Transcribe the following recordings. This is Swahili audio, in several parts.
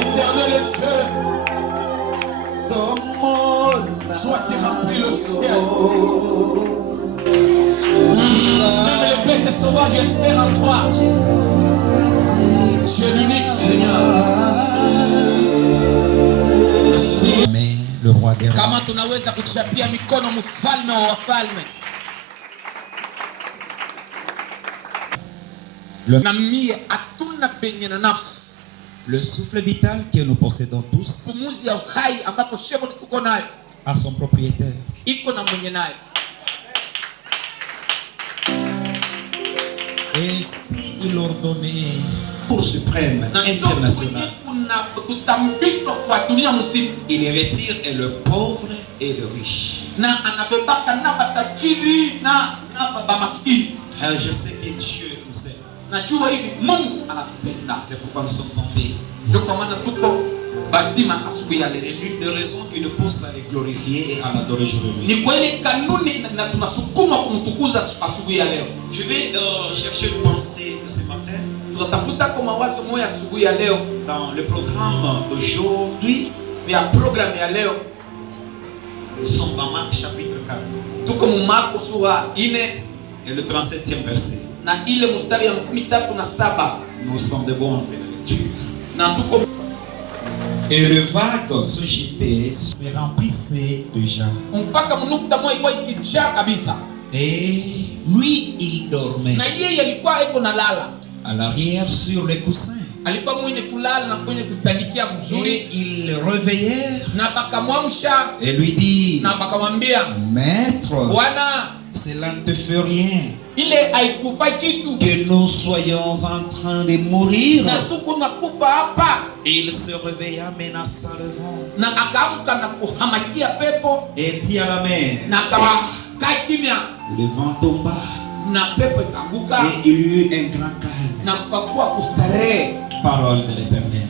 Éternel Dieu, toi qui remplis le ciel. Même les bêtes sauvages espèrent en toi. Tu es l'unique Seigneur. Mais le roi des rois. Kama tunaweza kuchapia mikono mfalme wa wafalme. Na mie hatuna penye na nafsi. Le souffle vital que nous possédons tous Pumuzi ya uhai ambapo shebo tuko nayo a son propriétaire. iko na mwenye nayo. Et si il ordonnait Cour suprême internationale, il retire et le pauvre et le riche. Je sais que Dieu nous aime. C'est pourquoi nous sommes en vie. C'est l'une des raisons qui nous pousse à les glorifier et à l'adorer aujourd'hui. Je vais chercher une pensée ce matin. Dans le programme d'aujourd'hui, nous sommes dans Marc chapitre 4 et le 37e verset. Nous sommes de bons en fait de lecture. Et le vague se jetait, se remplissait de gens. Et lui, il dormait à l'arrière sur les coussins. Et ils le réveillèrent et lui dit: Maître, cela ne te fait rien que nous soyons en train de mourir. Il se réveilla, menaça le vent et dit à la mer. Le vent tomba et il y eut un grand calme. Parole de l'Éternel.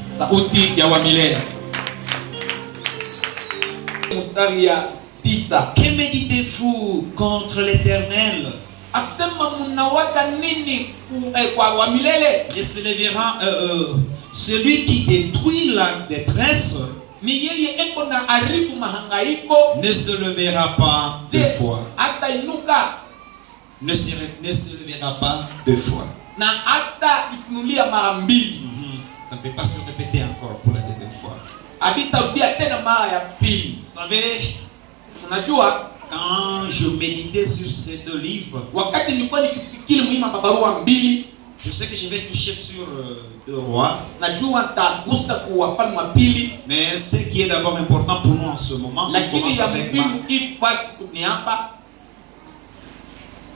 Que méditez-vous contre l'Éternel? Et se lèvera celui qui détruit la détresse ne se lèvera pas deux fois. Ne se lèvera pas deux fois. Ça ne peut pas se répéter encore pour la deuxième fois. Vous savez, quand je méditais sur ces deux livres, je sais que je vais toucher sur deux rois. Mais ce qui est d'abord important pour nous en ce moment,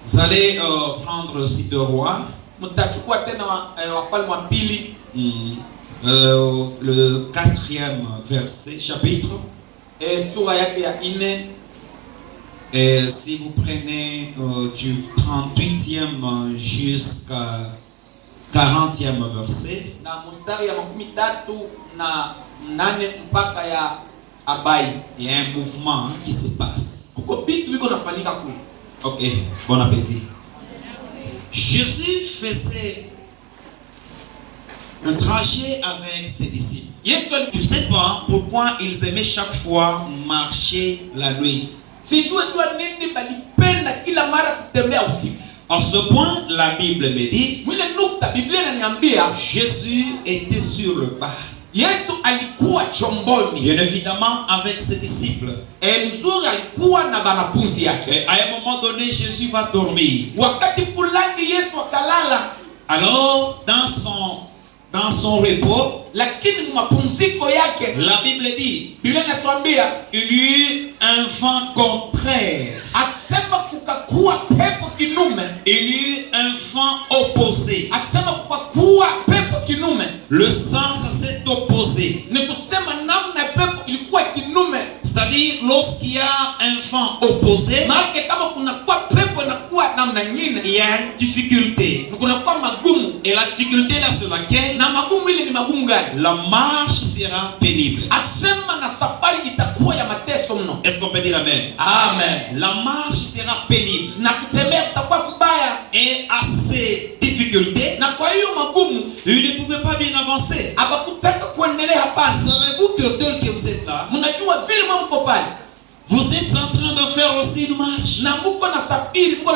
vous allez prendre aussi deux rois. Le 4e verset, chapitre. Et si vous prenez du 38e jusqu'à 40e verset, il y a un mouvement qui se passe. Ok, bon appétit. Jésus faisait un trajet avec ses disciples. Tu ne sais pas pourquoi ils aimaient chaque fois marcher la nuit. À ce point, la Bible me dit, Jésus était sur le bar. Bien évidemment avec ses disciples. Et à un moment donné, Jésus va dormir. Alors, dans son repos, la Bible dit, il y eut un vent contraire. Il y eut un vent opposé. Le sens s'est opposé. C'est-à-dire, lorsqu'il y a un vent opposé, il y a une difficulté. Et la difficulté là, c'est laquelle la marche sera pénible. Est-ce qu'on peut dire amen? Amen. La marche sera pénible. Et à ces difficultés, il ne pouvait pouvez pas bien avancer. Abakutaka kuendelea hapa. Savez-vous que tel que vous êtes là, Mnajua vile mko pale. vous êtes en train de faire aussi une marche. Na mko na safari, mko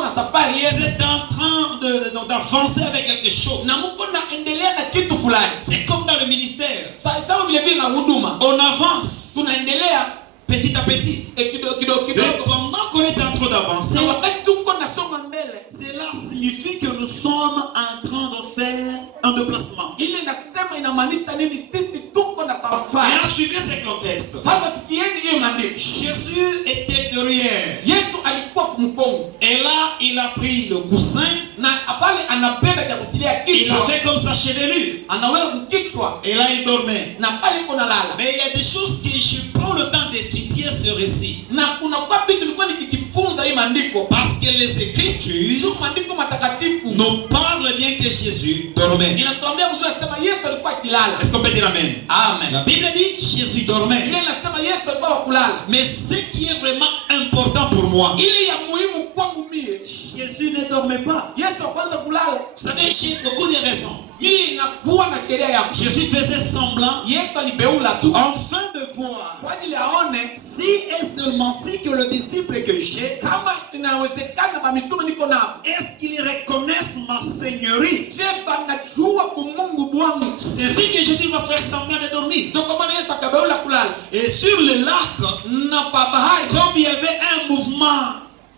na safari Vous yenu. êtes en train d'avancer avec quelque chose. Na mko naendelea na kitu fulani. C'est comme dans le ministère. Sawa vile vile na huduma. On avance Tunaendelea petit à petit. kidogo. Et pendant qu'on est en train d'avancer, Na wakati tuko nasonga mbele, cela signifie que nous sommes en train de faire un déplacement. ile nasema inamaanisha nini? Sisi tuko na Et safari. là, suivez ce contexte. Sasa sikieni hiyo maandiko. Jésus était derrière. Yesu alikuwa kumkongo. Et là, il a pris le coussin. Na pale anapenda ya kutilia Il a kichwa. fait comme sa chevelure. Anaweka kukichwa. Et là, il dormait. Na pale iko nalala. Mais il y a des choses que je prends le temps d'étudier ce récit. Na kuna kwa vitu nilikuwa nikijifunza hii maandiko. Parce que les Écritures Sio maandiko matakatifu. nous parlent bien que Jésus dormait. Inatuambia vizuri sema Yesu alikuwa akilala. Est-ce qu'on peut dire amen? Amen. La Bible dit Jésus dormait. Ile inasema Yesu alikuwa kulala. Mais ce qui est vraiment important pour moi, Ile ya muhimu kwangu mie, Jésus ne dormait pas. Yesu kwanza kulala. Vous savez, j'ai beaucoup de raisons. Mimi nakuwa na sheria yangu. Jésus faisait semblant Yesu alibeula tu. afin de voir Kwa ajili aone si et seulement si que le disciple que j'ai, kama inawezekana mamitume niko nao. est-ce qu'ils reconnaissent ma seigneurie? Je banajua kumungu bwangu. C'est ainsi que Jésus va faire semblant de dormir. Ndio kwa maana Yesu akabeula kulala. Et sur le lac, Na bahari comme il y avait un mouvement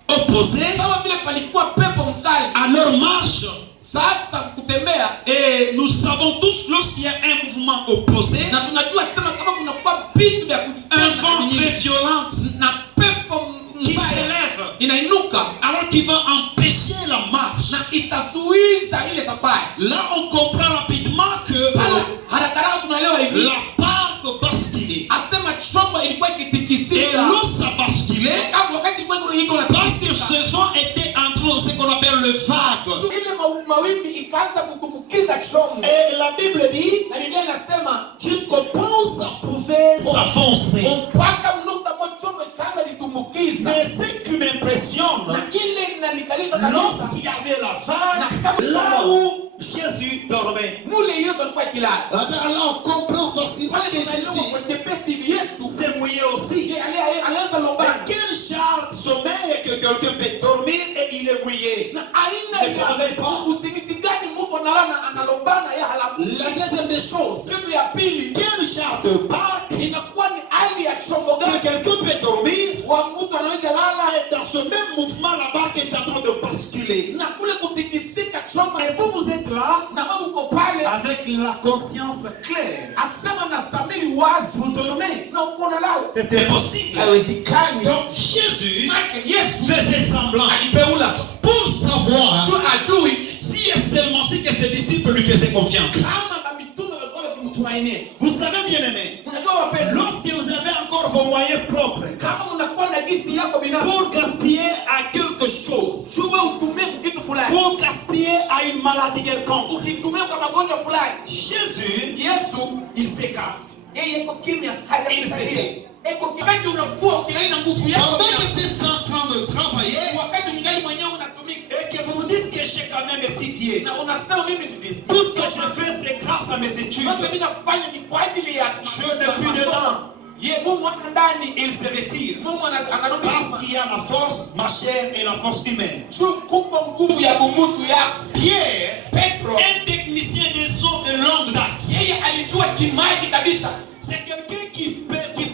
opposé sawa vile palikuwa pepo mkali. à leur marche, Sasa kutembea et nous savons tous lorsqu'il y a un mouvement opposé, na tunajua sema kama kuna kwa vitu vya un vent très violent na pepo qui mbaya s'élève, inainuka alors qu'il va empêcher la marche. na itazuiza ile safari. Là, on comprend rapidement que Pala haraka tunaelewa hivi. la barque basculait. Asema chombo ilikuwa Et ikitikisika. l'eau, ça basculait Kama wakati kwa iko na parce que ce vent était en train de ce qu'on appelle le vague. ile mawimbi ikaanza kutumbukiza chombo. Et la Bible dit, Na Biblia inasema jusqu'au point où ça pouvait s'enfoncer. mpaka mnukta moja chombo ikaanza litumbukiza. Mais ce qui m'impressionne, Na ile inanikalisha kabisa. lorsqu'il y avait la vague, là où Jésus dormait, Mule Yesu alikuwa akilala. Alors là, on comprend facilement Pale que tunaelewa kwa Jésus nyepesi hivi Yesu s'est mouillé aussi. ndiye alianza Mais lombana. quel genre de sommeil que quelqu'un peut dormir et il est mouillé? Na aina ya usingizi gani mtu analala analombana ya halafu. la deuxième des choses, Kitu ya pili Quel genre de barque inakuwa ni hali ya chombo que gani quelqu'un peut dormir wa mtu anaweza lala et dans ce même mouvement la barque est en train de basculer. na kule kutikisika chombo Et vous êtes là na mama uko pale avec la conscience claire. asema na samiri wazi Vous dormez. na uko nalala. C'était impossible. Haiwezekani. Donc Jésus Maana Yesu faisait semblant alibeula tu. pour savoir Tu ajui si et seulement si que ses disciples lui faisaient confiance. kama mamitume walikuwa wakimtumainia. Vous savez bien aimé, Unajua wapendwa, lorsque vous avez encore vos moyens propres kama unakuwa na gisi yako binafsi pour gaspiller à quelque chose, shuwe utumie kwa kitu fulani, pour gaspiller à une maladie quelconque, ukitumia kwa magonjwa fulani, Jésus, Yesu il s'écarte. yeye yuko kimya, Il hajakusaidia. s'était. Eko wakati unakuwa ukingali na nguvu yako pendant que binafsi, c'est en train de travailler, wakati ningali mwenyewe unatumika Et que vous vous dites que j'ai quand même étudié. na unasema mimi ni Tout ce que je fais, c'est grâce à mes études. Yote mimi nafanya ni kwa ajili ya Je n'ai plus dedans. Ye Mungu hapa ndani, Il se retire. Mungu anarudi Parce nyuma. qu'il y a la force, ma chair et la force humaine. Kuko nguvu ya bumutu yako. Pierre, Petro un technicien des eaux de longue date, yeye alijua kimaji kabisa. c'est quelqu'un qui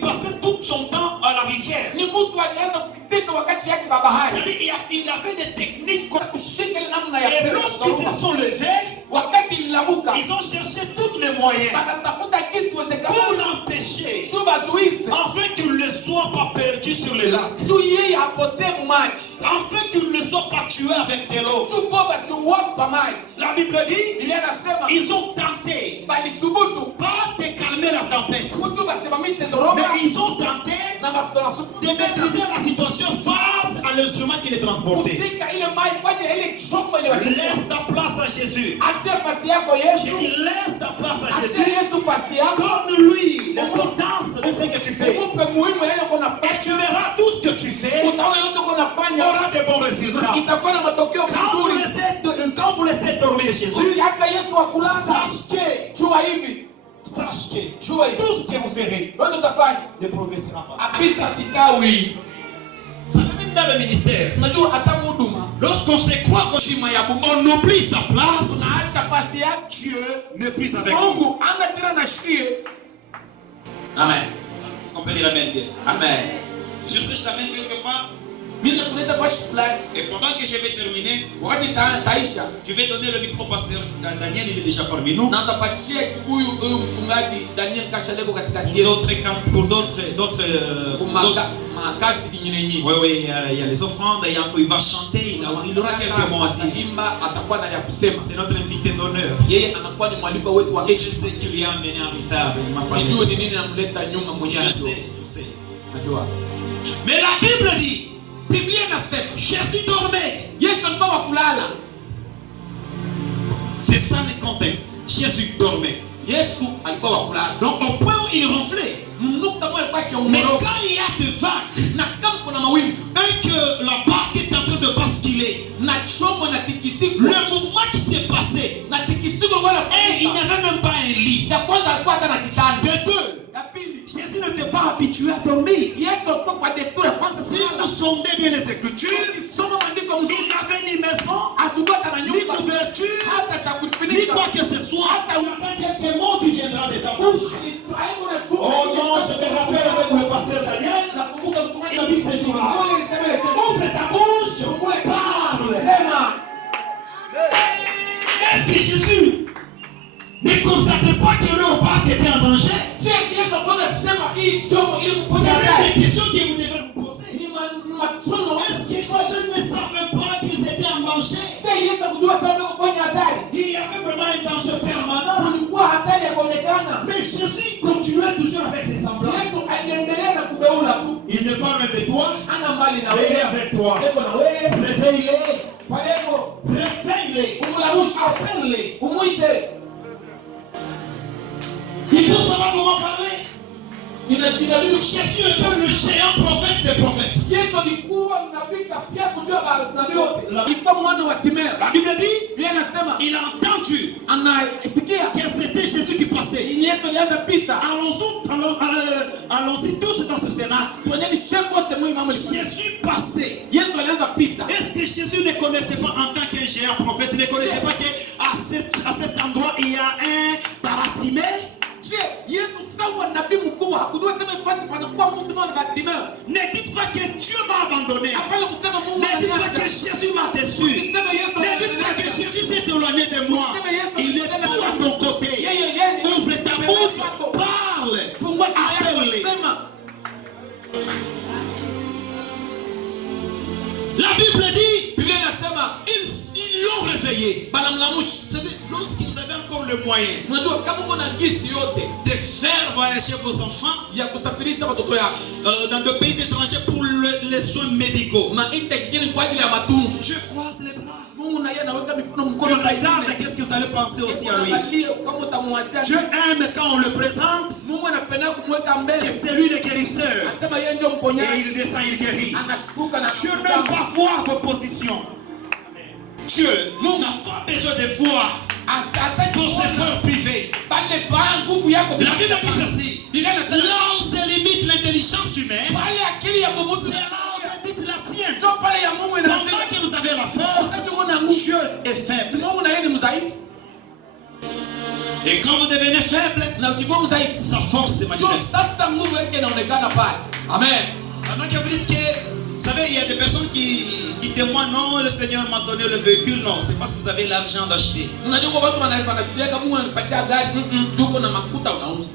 passait tout son temps à la rivière. Ni mtu alianza kupitisha wakati yake babahari. C'est-à-dire, il avait des techniques. Kushika ile namna ya Et Petro. lorsqu'ils se sont levés, Wakati lilamuka ils ont cherché tous les moyens wanatafuta kisi pour wezekana l'empêcher, tu bazuise afin qu'il ne soit pas perdu sur le lac, tu yeye apotee mumaji afin qu'il ne soit pas tué avec de l'eau. tu bo basiuwapo pamaji. La Bible dit, Biblia inasema ils ont tenté, balisubutu pas de calmer la tempête, mtu basimamishe zoroba mais ils ont tenté na de maîtriser la situation face à l'instrument qui les transportait. kusika ile mai kwa ajili ya ile chombo ile wachukua. Laisse ta place à Jésus. Atie fasi yako J'ai Yesu, dit, laisse ta place à atie Jésus. Yesu fasi yako, Donne-lui l'importance de ce que tu fais. umupe muhimu ya ile uko Et nafanya. tu verras tout ce que tu fais Utaona yote uko nafanya aura de bons résultats. itakuwa na matokeo Quand vous mazuri. laissez dormir Jésus, Ukiacha Yesu akulala sache que que jua hivi tout ce que vous ferez yote utafanya ne progressera pas. apisa sitawi. Ça fait même dans le ministère. Unajua hata mhuduma Lorsqu'on se croit qu'on shima ya Mungu on oublie sa place, unaacha pasi yake, Dieu n'est plus avec nous. Mungu ana tena na shie. Amen. est-ce qu'on peut dire amen bien? Amen. Je sais, je t'amène quelque part. Mimi nakuleta pashi fulani, Et pendant que je vais terminer, wakati taisha je vais donner le micro au pasteur Daniel, il est déjà parmi nous. na nitapatia kibuyu huyu mchungaji Daniel Kashaleko katikati Pour yetu d'autres, makasi nyingine nyingi. oui, oui, il y a les offrandes, il va chanter, il aura quelques mots à dire. Ataimba, atakuwa na ya kusema. C'est notre invité d'honneur. Yeye anakuwa ni mwaliko wetu wa Je heshima. sais qu'il lui a amené en retard. Il m'a pas Sijui ni dit. nini namleta nyuma mwenyewe. Je sais. Najua. Mais la Bible dit, Biblia inasema Jésus dormait. Yesu alikuwa wa kulala. C'est ça le contexte. Jésus dormait. Yesu alikuwa wa kulala. Donc au point où il ronflait. Mnukta moja alikuwa Mais akiongoroka. quand il y a des vagues, Na kama kuna mawimbi et que la barque est en train de basculer, na chombo na tikisiko le mouvement qui s'est passé, na tikisiko ilikuwa et il n'y inafanyika. avait même pas un lit. Ya kwanza alikuwa hata na kitanda. De deux, Ya pili Jésus n'était pas habitué à dormir. Yesu alikuwa kwa desturi ya kwanza Si kulala. vous sondez bien les Écritures, Ukisoma maandiko il mzuri n'avait ni maison, asubuhi hata na ni nyumba couverture, hata cha ni kufunika. quoi que ce soit. Il n'y a pas quelques mots qui viendra de ta bouche. Oh non, je me rappelle avec le pasteur Daniel, il a dit ces jours-là, ouvre ta bouche, parle. est-ce que Jésus ne constatait pas que le barque était en danger? Je, Yesu alikuwa sema hii chombo ili Vous kuponya avez gari. des questions que vous devrez vous poser. Ni masomo. Est-ce que Jésus ne savait pas qu'ils étaient en danger? Je, Yesu kujua sana kuponya hatari. Il y avait vraiment un danger permanent. Kulikuwa hatari ya kuonekana. Mais Jésus continuait toujours avec ses semblants. Yesu aliendelea na kubeula tu. Il n'est pas loin de toi, Ana mbali na mais il est wewe. avec toi. Eko na wewe. Réveille-les, Paleko. réveille-les, Kumlamusha. appelle-les. Kumuite. Il faut savoir comment parler. Inabidi Jésus était le géant prophète des prophètes. Yesu alikuwa nabii kafia kujua nabii wote. Alikuwa mwana wa Timea. La Bible dit, Biblia inasema il a entendu anasikia que c'était Jésus qui passait. Yesu alianza pita. Allons-y tous dans ce cénacle. Tuonyeni shembo wote mwi mama. Jésus passait. Yesu alianza pita. Est-ce que Jésus ne connaissait pas en tant qu'un géant prophète, il ne connaissait pas qu'à cet endroit il y a un Baratimée? Je, Yesu sawa nabii mkubwa hakujua sema basi panakuwa mtu mmoja katima. Ne dites pas que Dieu m'a abandonné. Hapana kusema Mungu Ne dites pas que ananiacha. Jésus m'a déçu. Sema Yesu Ne dites pas que Jésus s'est éloigné de moi. Il est tout à ton côté. Ouvre ta bouche, parle, Fungua kinywa appelle-les. sema. La Bible dit, Biblia inasema Ils l'ont réveillé. banamlamusha. C'est-à-dire, lorsqu'ils avaient encore le moyen Unajua kama uko na gisi yote de faire voyager vos enfants ya kusafirisha watoto yako dans des pays étrangers pour les soins médicaux, mainchi ya kigeni kwa ajili ya matunzo. je croise les bras. Mungu na yeye anaweka mikono que mkono regarde, kaini. qu'est-ce que vous allez penser aussi à lui. Angalia kama utamwazia. Dieu aime quand on le présente, Mungu anapenda kumweka que mbele. c'est lui le guérisseur. Anasema yeye ndio Et mponyaji. il descend, il guérit. Anashuka na Dieu n'aime pas voir vos positions. Dieu n'a pas besoin de voir vos efforts privés. pale pa nguvu yako. La Bible dit ceci. Biblia inasema Là où se limite l'intelligence humaine, pale akili ya Mungu c'est là où habite la tienne. ndio pale ya Mungu Pendant inasema. que vous avez la force, Wakati uko na nguvu, Dieu est faible. Mungu na yeye ni mdhaifu. Et quand vous devenez faible, Na ukikuwa mdhaifu, sa force se sio manifeste. sasa nguvu yake inaonekana pale. Amen. Pendant que vous dites que, vous savez, il y a des personnes qui témoignent, non, le Seigneur m'a donné le véhicule, non, c'est parce que vous avez l'argent d'acheter. Unajua kwa watu wanashikilia kama Mungu ananipatia gari, juko na makuta unauza.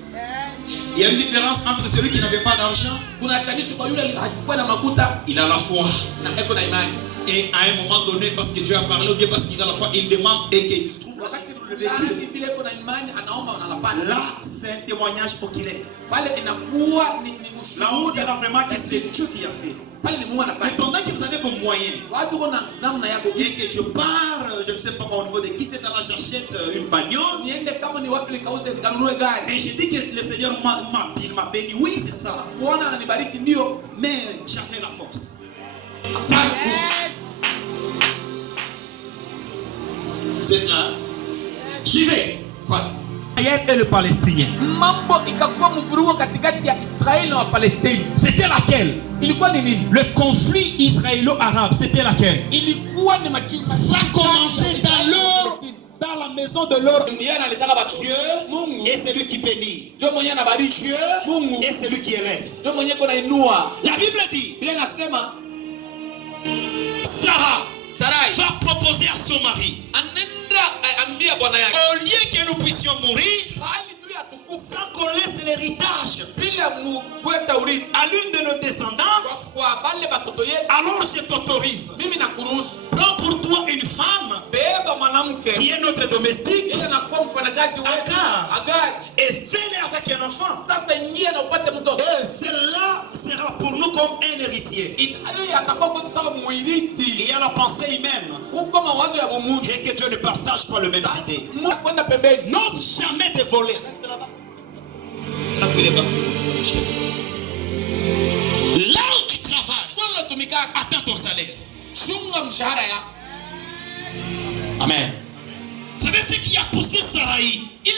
Il y a une différence entre celui qui n'avait pas d'argent, Kuna chanisho kwa yule alikuwa na makuta il a la foi. na eko na imani. Et à un moment donné, parce que Dieu a parlé, ou bien parce qu'il a la foi, il demande et qu'il trouve Wakati le véhicule. Biblia iko na imani anaomba na anapata. Là, c'est un témoignage oculaire. Pale inakuwa ni Là où on ushuhuda. dira vraiment que c'est Dieu qui a fait. Pale ni Mungu Mais anafanya. pendant que vous avez vos moyens, Watu kuna namna yako. et que je pars, je ne sais pas au niveau de qui c'est à la j'achète une bagnole, Niende kama ni wapi nikauze nikanunue gari. et je dis que le Seigneur m'a béni. Oui, c'est ça. Bwana ananibariki ndio. Mais j'avais la force. Hapana nguvu. Vous êtes là? Suivez. Fuata. Israël et le Palestinien. mambo ikakuwa mvurugo katikati ya Israeli na Wapalestini. C'était laquelle? Ilikuwa ni nini? Le conflit israélo-arabe, c'était laquelle? Ilikuwa ni machi. Ça commençait dans la maison de leur Dieu et celui qui bénit. Dieu Et celui qui élève. La Bible dit, Sarah va proposer à son mari, au lieu que nous puissions mourir, sans qu'on laisse de l'héritage à l'une de nos descendances, alors je t'autorise. Prends pour toi une femme qui est notre domestique, Agar, et fais-le avec un enfant. Et cela sera pour nous comme un héritier. Il y a la pensée humaine et que Dieu ne partage pas le même idée. N'ose jamais de voler. Reste là-bas. Là où tu travailles, attends ton salaire. Amen. Vous savez ce qui a poussé Sarai? Elle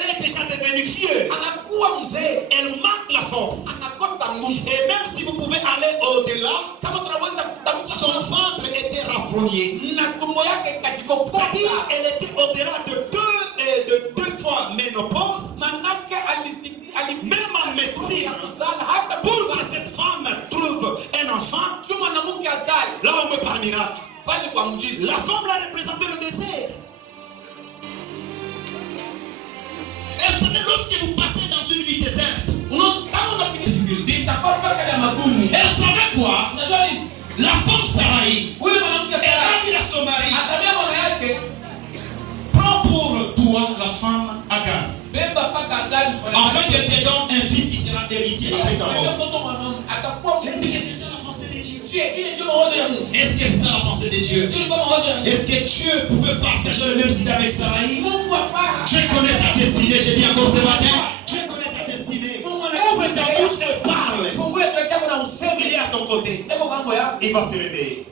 est déjà devenue vieux. Elle manque la force. Et même si vous pouvez aller au-delà, son ventre était raffolé. C'est-à-dire elle était au-delà de deux fois ménopause. Même en médecine, pour que cette femme trouve un enfant, là on me parle miracle. La femme l'a représenté le désert. Et vous savez, lorsque vous passez dans une vie déserte, elle savait quoi? La femme Sarai, elle a dit à son mari, prends pour toi la femme Agar, afin qu'elle te donne un fils qui sera héritier après ta mort. Elle dit que c'est ça la pensée de Dieu. Est-ce que c'est ça la pensée de Dieu? Est-ce que Dieu pouvait partager le même idée avec Sarai? Dieu connaît ta destinée, j'ai dit encore ce matin. Dieu connaît ta destinée. Ouvre ta bouche et parle. Il est à ton côté. Il va se réveiller.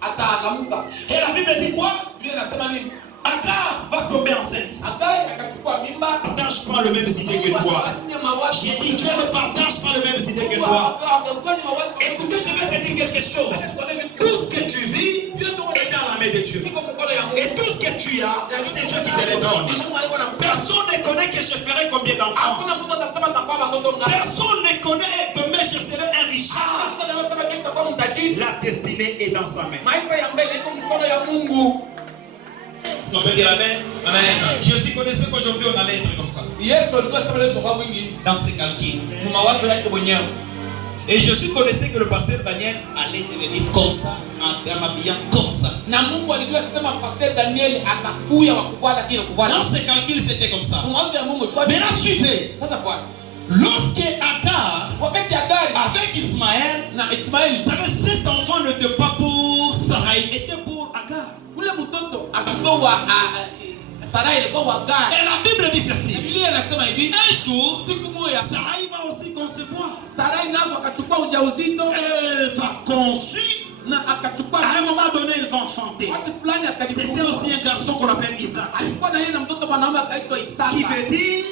Et la Bible dit quoi? Agar va tomber enceinte. Attends, je prends le même idée que toi. J'ai dit, Dieu ne partage pas le même idée que toi. Écoutez, je vais te dire quelque chose. Tout ce que tu vis est dans la main de Dieu. Et tout ce que tu as, c'est Dieu qui te le donne. Personne ne connaît que je ferai combien d'enfants. Personne ne connaît demain je serai un richard. La destinée est dans sa main. Est-ce qu'on peut dire amen? Amen. Jésus connaissait qu'aujourd'hui on allait être comme ça. Dans ses calculs. Et Jésus connaissait que le pasteur Daniel allait devenir comme ça, en habillant comme ça. Dans ses calculs, c'était comme ça. Maintenant, suivez. Lorsque Agar, avec Ismaël, vous savez, cet enfant n'était pas pour Sarai, était pour Agar. Et la Bible dit ceci. Un jour, Sarai va aussi concevoir. Elle va conçue. À un moment donné, elle va enfanter. C'était aussi un garçon qu'on appelle Isaac. Qui veut dire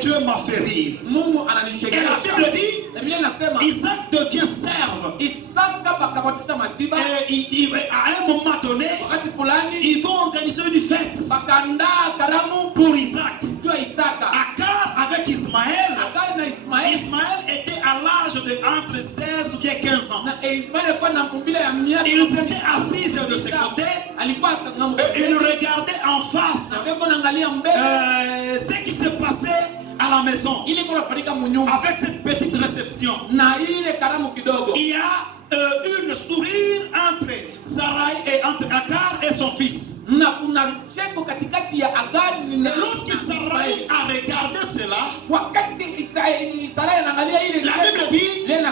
Dieu m'a fait rire. Et la Bible dit Isaac devient serve. Et à un moment donné, ils vont organiser une fête pour Isaac. Agar avec Ismaël. Ismaël était à l'âge de entre 16 ou bien 15 ans. Ils étaient assis de ce côté. Ils regardaient en face ce qui se passait à la maison. Avec cette petite réception. Il y a une sourire entre Sarai et entre Agar et son fils. Et lorsque Sarai a regardé cela, la Bible dit elle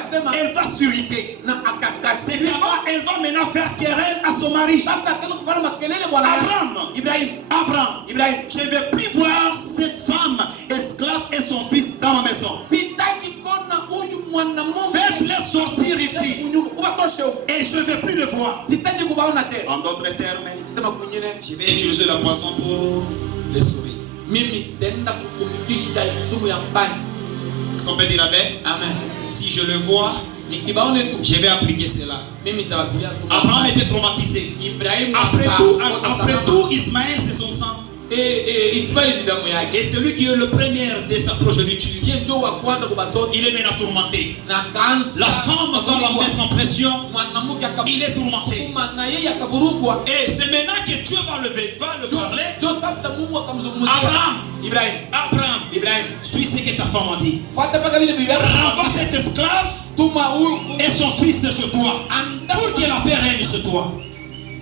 va s'irriter. Elle va maintenant faire querelle à son mari. Abraham, je ne vais plus voir cette femme esclave et son fils dans ma maison. Faites-les sortir ici. Et je ne vais plus le voir. En d'autres termes, Je vais utiliser la poisson pour les souris. mimi tenda kutumikisha sumu ya mbani. Est-ce qu'on peut dire amen? Amen. Si je le vois, Nikibaone tu je vais appliquer cela. mimi nitawakilia sumu. Abraham était traumatisé. Ibrahim Après tout, Ismaël c'est son sang. Ismaël ni damu yake. Et celui qui est le premier de sa progéniture, Yeye ndio wa kwanza kwa watoto. il est maintenant tourmenté. Na kansa. La femme va la mettre en pression. Mwanamke Il est tourmenté. na yeye akavurugwa. Et c'est maintenant que Dieu va le parler. Ndio sasa Mungu akamzungumzia. Abraham, Ibrahim. suis ce que ta femme a dit. Fuata mpaka vile bibi yako. Renvoie cet esclave Tuma huyu et son fils de chez toi. Pour que la paix règne chez toi.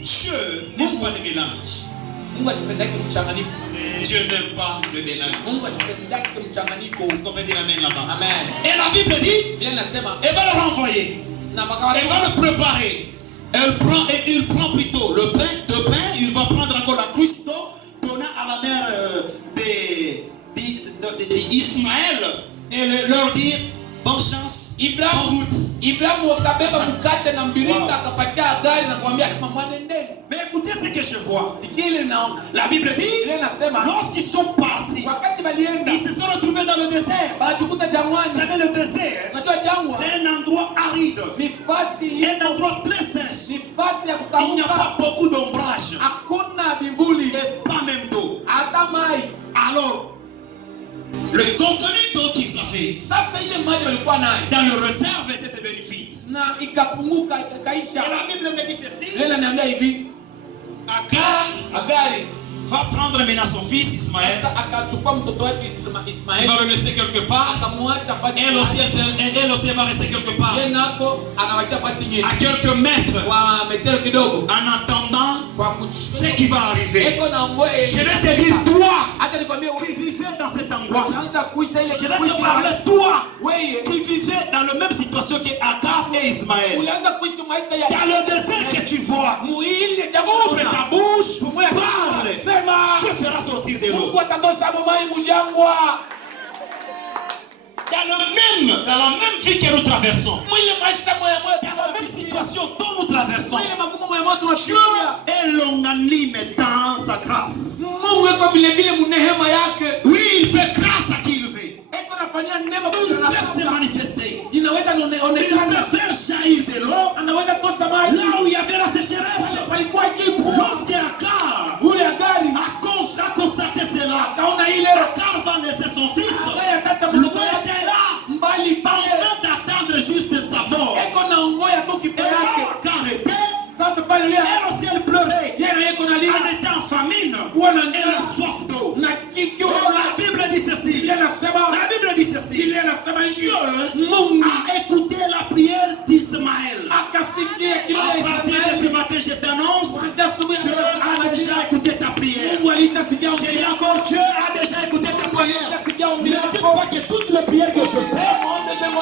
Dieu n'aime pas de mélange. Mungu asipendake mchanganyiko. Dieu n'aime pas le mélange. Mungu asipendake mchanganyiko. Est-ce qu'on peut dire amen là-bas? Amen. Et la Bible dit, Biblia inasema elle va le renvoyer. na Elle makawatu va le préparer. Il prend plutôt le pain, il va prendre encore la cruche d'eau, donnant à la mère d'Ismaël et leur dire bonne chance, bonne route. Ibrahimu wakabeba mkate na mbilinga akapatia gari na kumwambia simama nendeni. Mais écoutez ce que je vois. Sikia ile naona. La Bible dit, Biblia inasema lorsqu'ils sont partis, wakati balienda ils se sont retrouvés dans le désert. wanajikuta Vous jangwani. savez, le désert, Unajua jangwa c'est un endroit aride, ni fasi un endroit très sèche. ni fasi ya Il n'y a kukauka. pas beaucoup d'ombrage Hakuna vivuli et pas même d'eau. hata mai. Alors, le contenu d'eau qu'ils avaient Sasa ile maji walikuwa nayo dans le réserve était devenu vide. na ikapunguka Et ikakaisha. la Bible me dit ceci. Biblia inaniambia hivi, Agar Agari va prendre maintenant son fils Ismaël. sasa akachukua mtoto wake Il Ismaeli va le laisser quelque part. akamwacha fasi Elle aussi va rester quelque part. yeye nako anawacha fasi nyingine À quelques mètres. kwa metero kidogo En attendant kwa ce qui va arriver. eko na ngoe. Je vais te dire, toi, Hata nikwambie qui vivais dans cet endroit. unaanza kuisha ile Je vais te parler, kuishi toi, wewe qui vivais dans la même situation que Agar et Ismaël. ulianza kuishi maisha ya Dans le désert que tu vois, muile ouvre ta bouche, parle. sema Tu feras sortir de l'eau. Mungu atatosha mai mjangwa. Dans la même vie que nous traversons, Mwile maisha moya moya dans la même situation dont nous traversons, mwile magumu moya moya Dieu tunashuhudia. est longanime dans sa grâce. Mungu yuko vile vile munehema yake. Oui, il fait grâce à qui il veut. Eko nafanyia neema kwa Il peut se tunataka. manifester. Inaweza Il onekana. peut faire jaillir de l'eau Anaweza tosha maji. là où il y avait la sécheresse. Palikuwa kipu. Lorsque Agar Ule Agari a constaté cela, kaona ile Agar va laisser son fils. Agari atata Loin mtoto yake de là, mbali en pale. train d'attendre juste sa mort. Eko na ngoya tu Et kifo là, yake. Agar était, Sasa pale ile elle aussi elle pleurait. yeye na yeko na lia. Elle était en famine. Kuwa na Elle njaa a soif d'eau. na kikiu. La Bible dit ceci. Biblia inasema La Bible dit ceci. Biblia inasema hivi. Dieu Mungu a écouté la prière d'Ismaël. akasikia kilio À cha partir de Ismaeli. ce matin, je t'annonce, Kuanzia asubuhi Dieu a déjà écouté ta prière. Mungu alishasikia Je ombi dis lako. encore, Dieu a déjà écouté ta Mungu prière. alishasikia ombi Ne dites lako. pas que toutes les prières que je fais,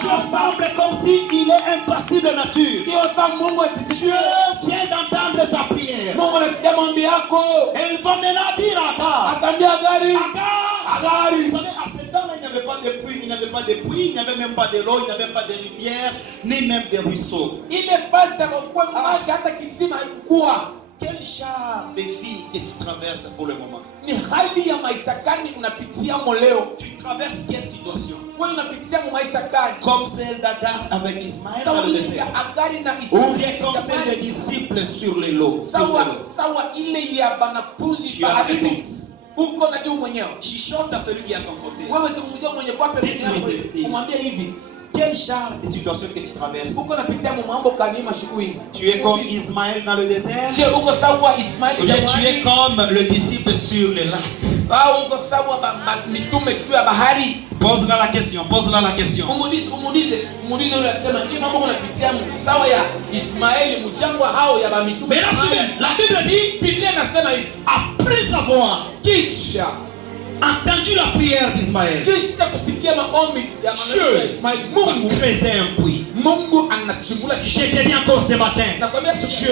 Dieu semble comme s'il est impassible de nature. Ndio sasa Mungu asisikie. Dieu vient d'entendre ta prière. Mungu anasikia maombi yako. Et il va maintenant dire à Agar, Atambia Agari, Agar, vous savez, à ce temps-là, il n'y avait pas de pluie, il n'y avait pas de pluie, il n'y avait même pas de l'eau, il n'y avait pas de rivière, ni même de ruisseaux. ile basi akakuwa maji hata kisima haikuwa. Quel genre de vie que tu traverses pour le moment? Ni hali ya maisha gani unapitia leo? Tu traverses quelle situation? Wewe unapitia maisha gani? Comme celle d'Agar avec Ismaël dans Sawa le ile désert. ya Agari na Ou bien Ismaeli comme celle des jamani. disciples sur les lots. Sawa ile ya banafunzi Tu as la baharini. réponse. Uko na juu mwenyewe. Chichote à celui qui est à ton côté. Wewe simjua mwenye kwa pembeni Dites-lui yako. ceci. Kumwambia hivi. Quel genre de situation que tu traverses? Uko napitia mambo kani mashuku hii. Tu es comme Ismaël dans le désert? Je uko sawa Ismaeli Ou bien tu es jamani. comme le disciple sur le lac? Au uko sawa mitume juu ya bahari. Pose-la la question, pose-la la question. Umuulize yule asema hii mambo unapitia sawa ya Ismaeli mjangwa hao ya mitume. Mais là, la Bible dit, Biblia inasema hivi. après avoir Kisha entendu la prière d'Ismaël, kisha kusikia maombi ya Dieu ya Ismaeli. va Mungu creuser un puits. Mungu anachimbula Je kisha. te dis encore ce matin, Nakwambia Dieu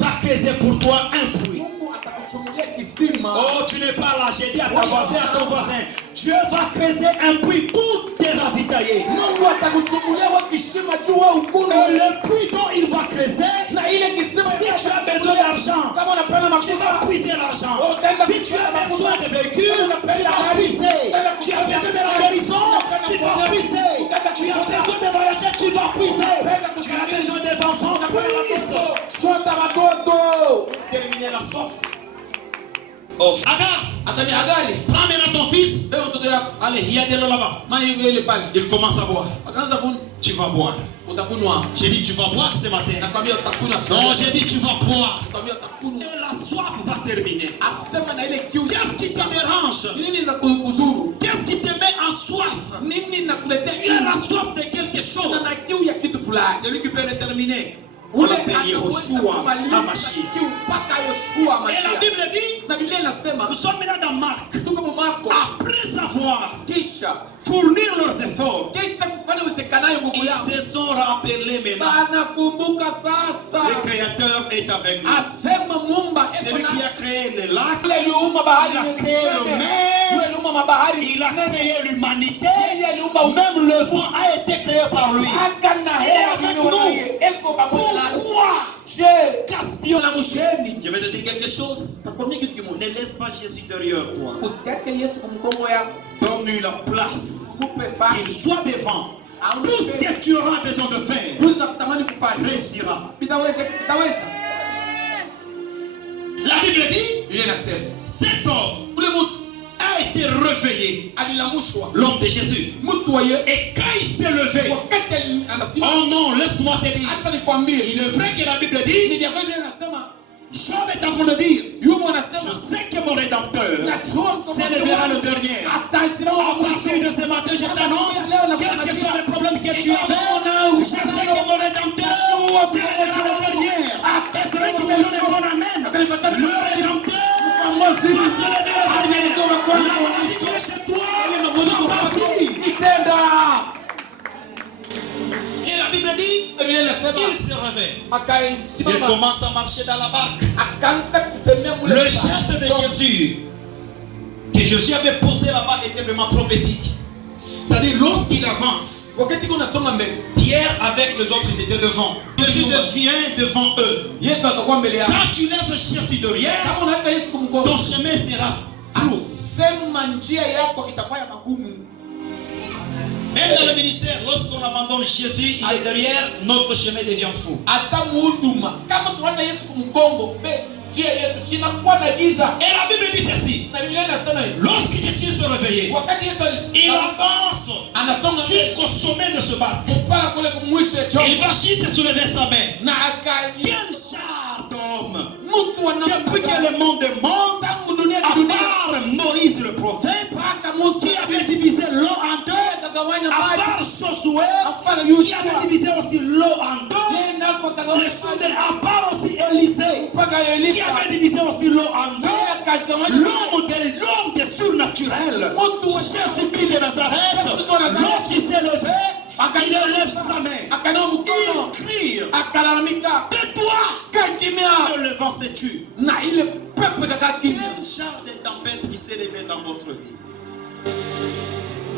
va creuser pour toi un puits. Mungu atakuchungulia kisima. Oh, tu n'es pas là, j'ai dit à ta voisin, à ton voisin, Dieu va creuser un puits pour te avitailler. Mungu atakuchungulia wewe kisima juu wewe ukulu. Et le puits dont il va creuser, Na ile kisima si tu as besoin d'argent, kama unapenda tu mafuta, vas puiser l'argent. utaenda Si tu as besoin de véhicule, tu vas puiser. Tu as besoin de la guérison, tu vas puiser. Tu as besoin de voyager, tu vas puiser. Tu as besoin des enfants, puise. Shota watoto. Terminer la soif. Oh, Agar, Atami Agari, prends maintenant ton fils. beba mtoto yako. Allez, il y a de l'eau là-bas. Maji yuko ile pale. Il commence à boire. Akaanza kunywa. Tu vas boire. Utakunywa. J'ai dit tu vas boire ce matin. Nakwambia utakunywa Non, sasa. j'ai dit tu vas boire. Nakwambia utakunywa. Et la soif va terminer. Asema na ile kiu. Qu'est-ce qui te dérange? Nini inakuzuru? Qu'est-ce qui te met en soif? Nini inakuletea Tu as la soif de quelque chose. na kiu ya kitu fulani? Celui qui peut déterminer. Ule On l'appelle Yehoshua HaMashiach. kiu mpaka Yoshua Et la Mashiach. Bible dit, Na Biblia inasema nous sommes maintenant dans Marc. tuko mu Marko, Après avoir kisha fournir leurs efforts, kufanya uwezekanayo nguvu yao, ils se sont rappelés maintenant. banakumbuka sasa. Le Créateur est avec nous. Asema Muumba C'est lui qui a créé les lacs. Yule aliumba bahari Il a yenye créé le umeme. mer. Yule aliumba mabahari. Il a créé l'humanité. Yeye aliumba Même le vent a été créé par lui. anga na hewa Avec vimewa nous. naye. Eko pamoja nasi. Pourquoi? Je, Gaspillons na msheni. Je vais te dire quelque chose. Takwambia kitu kimoja. Ne laisse pas Jésus derrière toi. Usiache Yesu kumgongo yako. Donne-lui la place. Kupe Qu'il fasi. soit devant. Tout ce que tu auras besoin de faire Tutatamani kufanya. réussira. Bitaweza. La Bible dit, Biblia inasema, cet homme ule mtu a été réveillé, alilamushwa. l'homme de Jésus. Mtu wa Yesu. Et quand il s'est levé, Wakati anasimama. oh non, laisse-moi te dire, Acha nikwambie. il est vrai que la Bible Ni dit, vya kweli Biblia inasema, Job est en train de dire, yumo je anasema, sais que mon Rédempteur najua s'élèvera le dernier. atasimama À partir de ce matin, je t'annonce, quels que soient les problèmes que tu as, je sais que mon Rédempteur s'élèvera le dernier. Et celui qui me donne un bon amen, le Rédempteur va se lever le dernier. La maladie qui est chez toi, va partir. Itenda. Et la Bible dit, Biblia inasema, il se réveille. Il akaisimama, commence à marcher dans la barque. akaanza kutembea mule. Le geste de Jésus que Jésus avait posé là-bas était vraiment prophétique. C'est-à-dire, lorsqu'il avance, Wakati kuna songa mbele, Pierre avec les autres ils étaient devant. Jésus devient devant eux. Yesu atakuwa mbele yako. Quand tu laisses Jésus derrière, Kama unaacha Yesu ton kumgongo, chemin sera flou. asema njia yako itakuwa ya magumu. Même dans le ministère, lorsqu'on abandonne Jésus, il est derrière, notre chemin devient fou. Hata muhuduma, kama tunaacha Yesu kumgongo, njia yetu inakuwa na giza. Et la Bible dit ceci. Na Biblia inasema hivi, Lorsque Jésus se réveillait, wakati Yesu il avance anasonga mbele jusqu'au sommet de ce barque. mpaka kule kumwisho ya Il chombo, va juste soulever sa main. na akaji Quel char d'homme! mtu wa Depuis que namna le monde est monde, tangu dunia à ni dunia, part Moïse le prophète, mpaka Musa qui avait divisé l'eau en deux, akagawanya à maji, part Josué, mpaka qui Yoshua avait divisé aussi l'eau en deux, yeye nako le akagawanya soudé, maji, à part aussi Élisée, mpaka qui Elisa avait divisé aussi l'eau en deux, yeye akagawanya l'homme des surnaturels, Jésus-Christ de Nazareth, lorsqu'il s'est levé, il élève sa main, akanawa mkono, il crie, akalalamika, tais-toi, kaa kimya, que le vent se tue. na ile pepo ikakaa kimya. Quel genre de tempête qui s'est levé dans votre vie?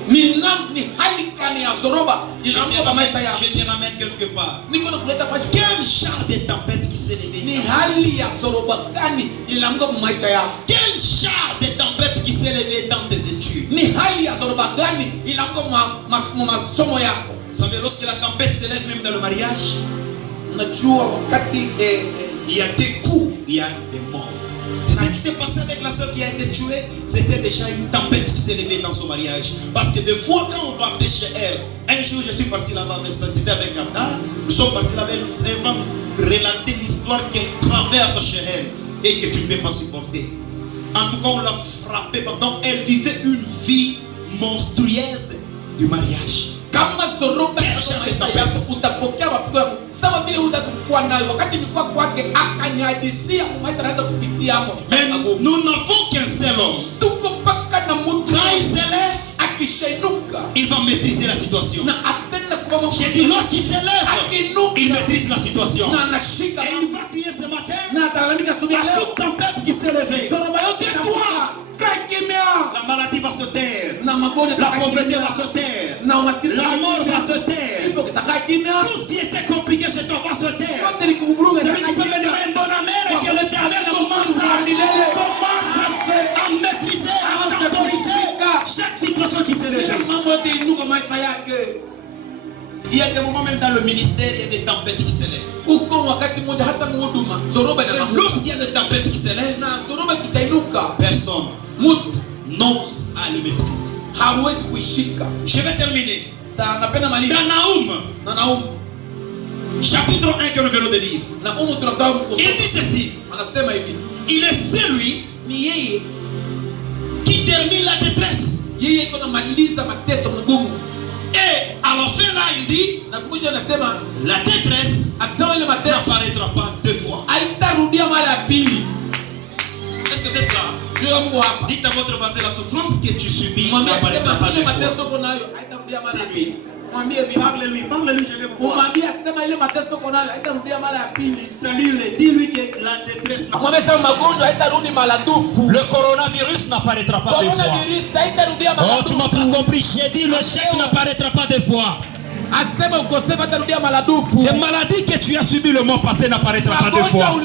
Ni hali gani ya zoroba inaamka kwa maisha yako? Je te ramène quelque part. Niko nakuleta kwa Quel genre de tempête qui s'est levé? ni hali ya zoroba gani inaamka kwa maisha yako? Quel genre de tempête qui s'est levé dans tes études? Ni hali ya zoroba gani inaamka kwa masomo yako? Vous savez, lorsque la tempête s'élève même dans le mariage, Unajua wakati il y a des coups, il y a des morts. C'est ce qui s'est passé avec la soeur qui a été tuée. C'était déjà une tempête qui s'est levée dans son mariage. Parce que des fois, quand on partait chez elle, un jour je suis parti là-bas, c'était avec Ganda, nous sommes partis là-bas, nous avons relaté l'histoire qu'elle traverse chez elle et que tu ne peux pas supporter. En tout cas, on l'a frappée, pardon, elle vivait une vie monstrueuse du mariage. kama zoroba ya maisha yako utapokea mapigo yako sawa vile utakuwa nayo wakati nilikuwa kwake akanihadisia maisha anaweza kupitia hapo. Mais nous n'avons qu'un seul homme. Tuko mpaka na mtu Quand il s'élève, akishainuka il va maîtriser la situation. na atenda kwa J'ai dit, lorsqu'il s'élève, akinuka il maîtrise la situation. na anashika Et il va crier ce matin na atalalamika asubuhi ya à leo toute tempête qui s'est levée. zoroba yote Tais-toi. kaa kimya La maladie va se taire. na La pauvreté va se taire. La mort va se taire. Tout ce qui était compliqué chez toi va se taire. Celui qui peut me donner une bonne amère et que l'Éternel commence à maîtriser, à temporiser chaque situation qui s'est levée. Il y a des moments même dans le ministère, il y a des tempêtes qui s'élèvent. Et lorsqu'il y a des tempêtes qui s'élèvent, personne n'ose à les maîtriser. Je vais terminer. Dans Naoum, chapitre 1 que nous venons de lire, il dit ceci. Il est celui qui termine la détresse. Et à la fin là, il dit, la détresse n'apparaîtra pas deux fois. Est-ce que vous êtes là? Dites à votre voisin, la souffrance que tu subis n'apparaîtra pas deux fois. Parle-lui, je vais vous voir. Salue-le, dis-lui que la détresse Le coronavirus n'apparaîtra pas deux fois. Oh, tu m'as pas compris. J'ai dit le chèque n'apparaîtra pas deux fois. Les maladies que tu as subies le mois passé n'apparaîtra pas deux fois. Oh,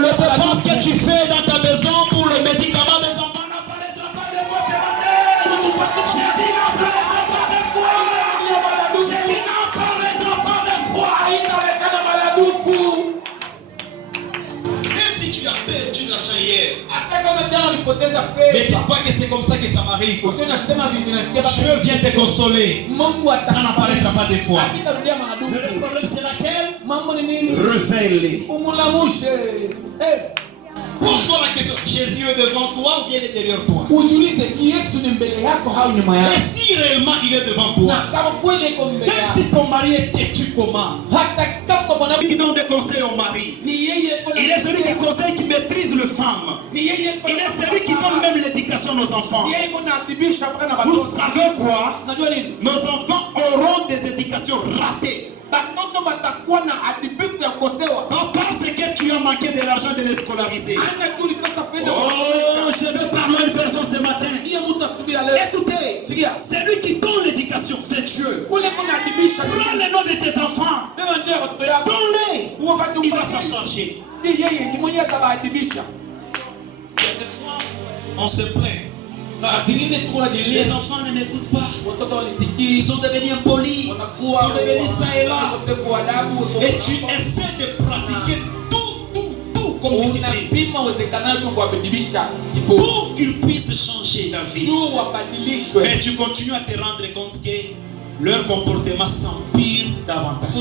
le dépense que tu fais dans ta maison pour le médicament des enfants n'apparaîtra pas deux fois ce matin. J'ai dit n'apparaîtra pas deux fois. J'ai dit n'apparaîtra pas deux fois. Même si tu as perdu l'argent hier, mais dis pas que c'est comme ça que ça m'arrive. Dieu vient te consoler. Ça n'apparaîtra pas deux fois. Mais le problème c'est laquelle? Réveille-les. Pose-toi la question, Jésus est devant toi ou bien il est derrière toi? Et si réellement il est devant toi, même si ton mari est têtu comment, Qui donne des conseils au mari. Il est celui qui conseille, qui maîtrise le femme. Il est celui qui donne même l'éducation à nos enfants. Vous savez quoi? Nos enfants auront des éducations ratées. Parce que tu as manqué de l'argent de les scolariser. Oh, je vais parler à une personne ce matin. Écoutez, celui qui donne l'éducation, c'est Dieu. Prends le nom de tes enfants. Donne-les. Il va s'en charger. il y a des fois, on se plaint. Les enfants ne m'écoutent pas. Ils sont devenus impolis. Ils sont devenus ça et là. Et tu essaies de pratiquer tout comme discipline pour qu'ils puissent changer d'avis. Mais tu continues à te rendre compte que leur comportement s'empire davantage.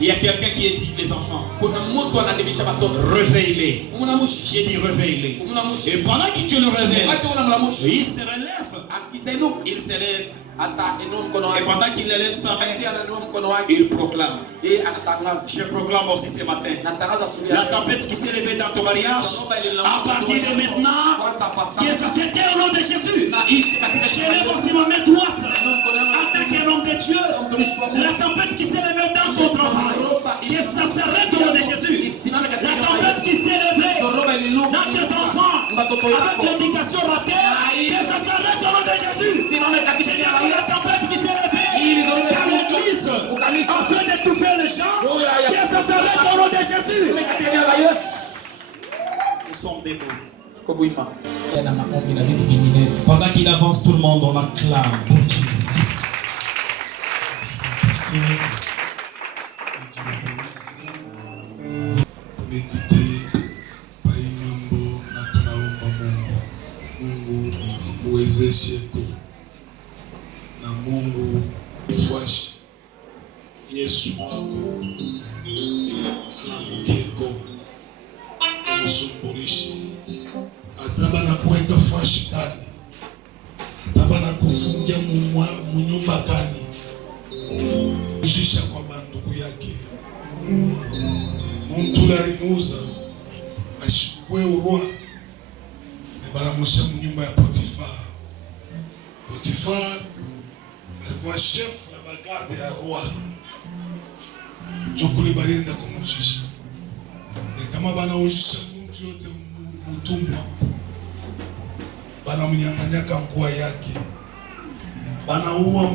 Il y a quelqu'un qui éthique les enfants. Réveille-les. J'ai dit réveille-les. Et pendant que tu le réveilles, il se relève. Il s'élève. Et pendant qu'il élève sa main, il proclame. Je proclame aussi ce matin. La tempête qui s'est levée dans ton mariage, à partir de maintenant, que ça s'était au nom de Jésus. Je lève aussi ma main droite. En tant qu'un homme de Dieu, la tempête qui s'est levée dans ton travail, que ça s'arrête au nom de Jésus. La tempête qui s'est levée dans tes enfants, avec l'éducation ratée, que ça s'arrête au nom de Jésus. La tempête qui s'est levée dans l'église, afin d'étouffer les gens, que ça s'arrête au nom de Jésus. Nous sommes debout. Pendant qu'il avance, tout le monde, on acclame pour Dieu. Méditer pai mambo na tunaomba Mungu akuwezeshe na Mungu ifuashi Yesu wako alamukeko usumbulishi ataba na kuweka fashi ndani ataba na kufungia munyumba gani kujisha kwa bandugu yake muntu larimuza ashikwe urwa baramusha mu nyumba ya Potifar. Potifar alikuwa chef ya bagarde ya roi. Jokule balienda kumujisha. Kama banaujisha mtu yote mutumwa banamnyang'anyaka nguo yake, banaua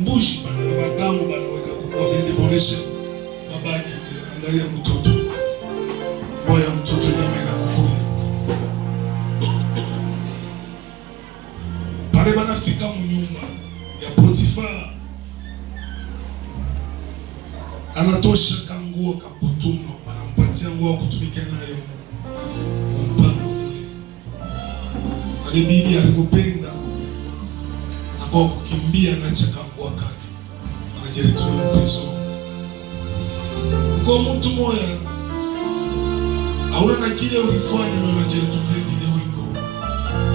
mbushi, banabeba damu, banaweka kwa bende bonesha babake. Angalia mtoto, nguo ya mtoto nyama inakukuya. Pale banafika munyumba ya Potifa, anatosha kanguo kaputumo, banampatia nguo kutumika nayo mpango ule. Wale bibi alimupenda na kwa kukimbia na chakangua kani, wanajeretuna mpeso. Kwa mtu moya hauna na kile ulifanya na wanajeretuna kile wiko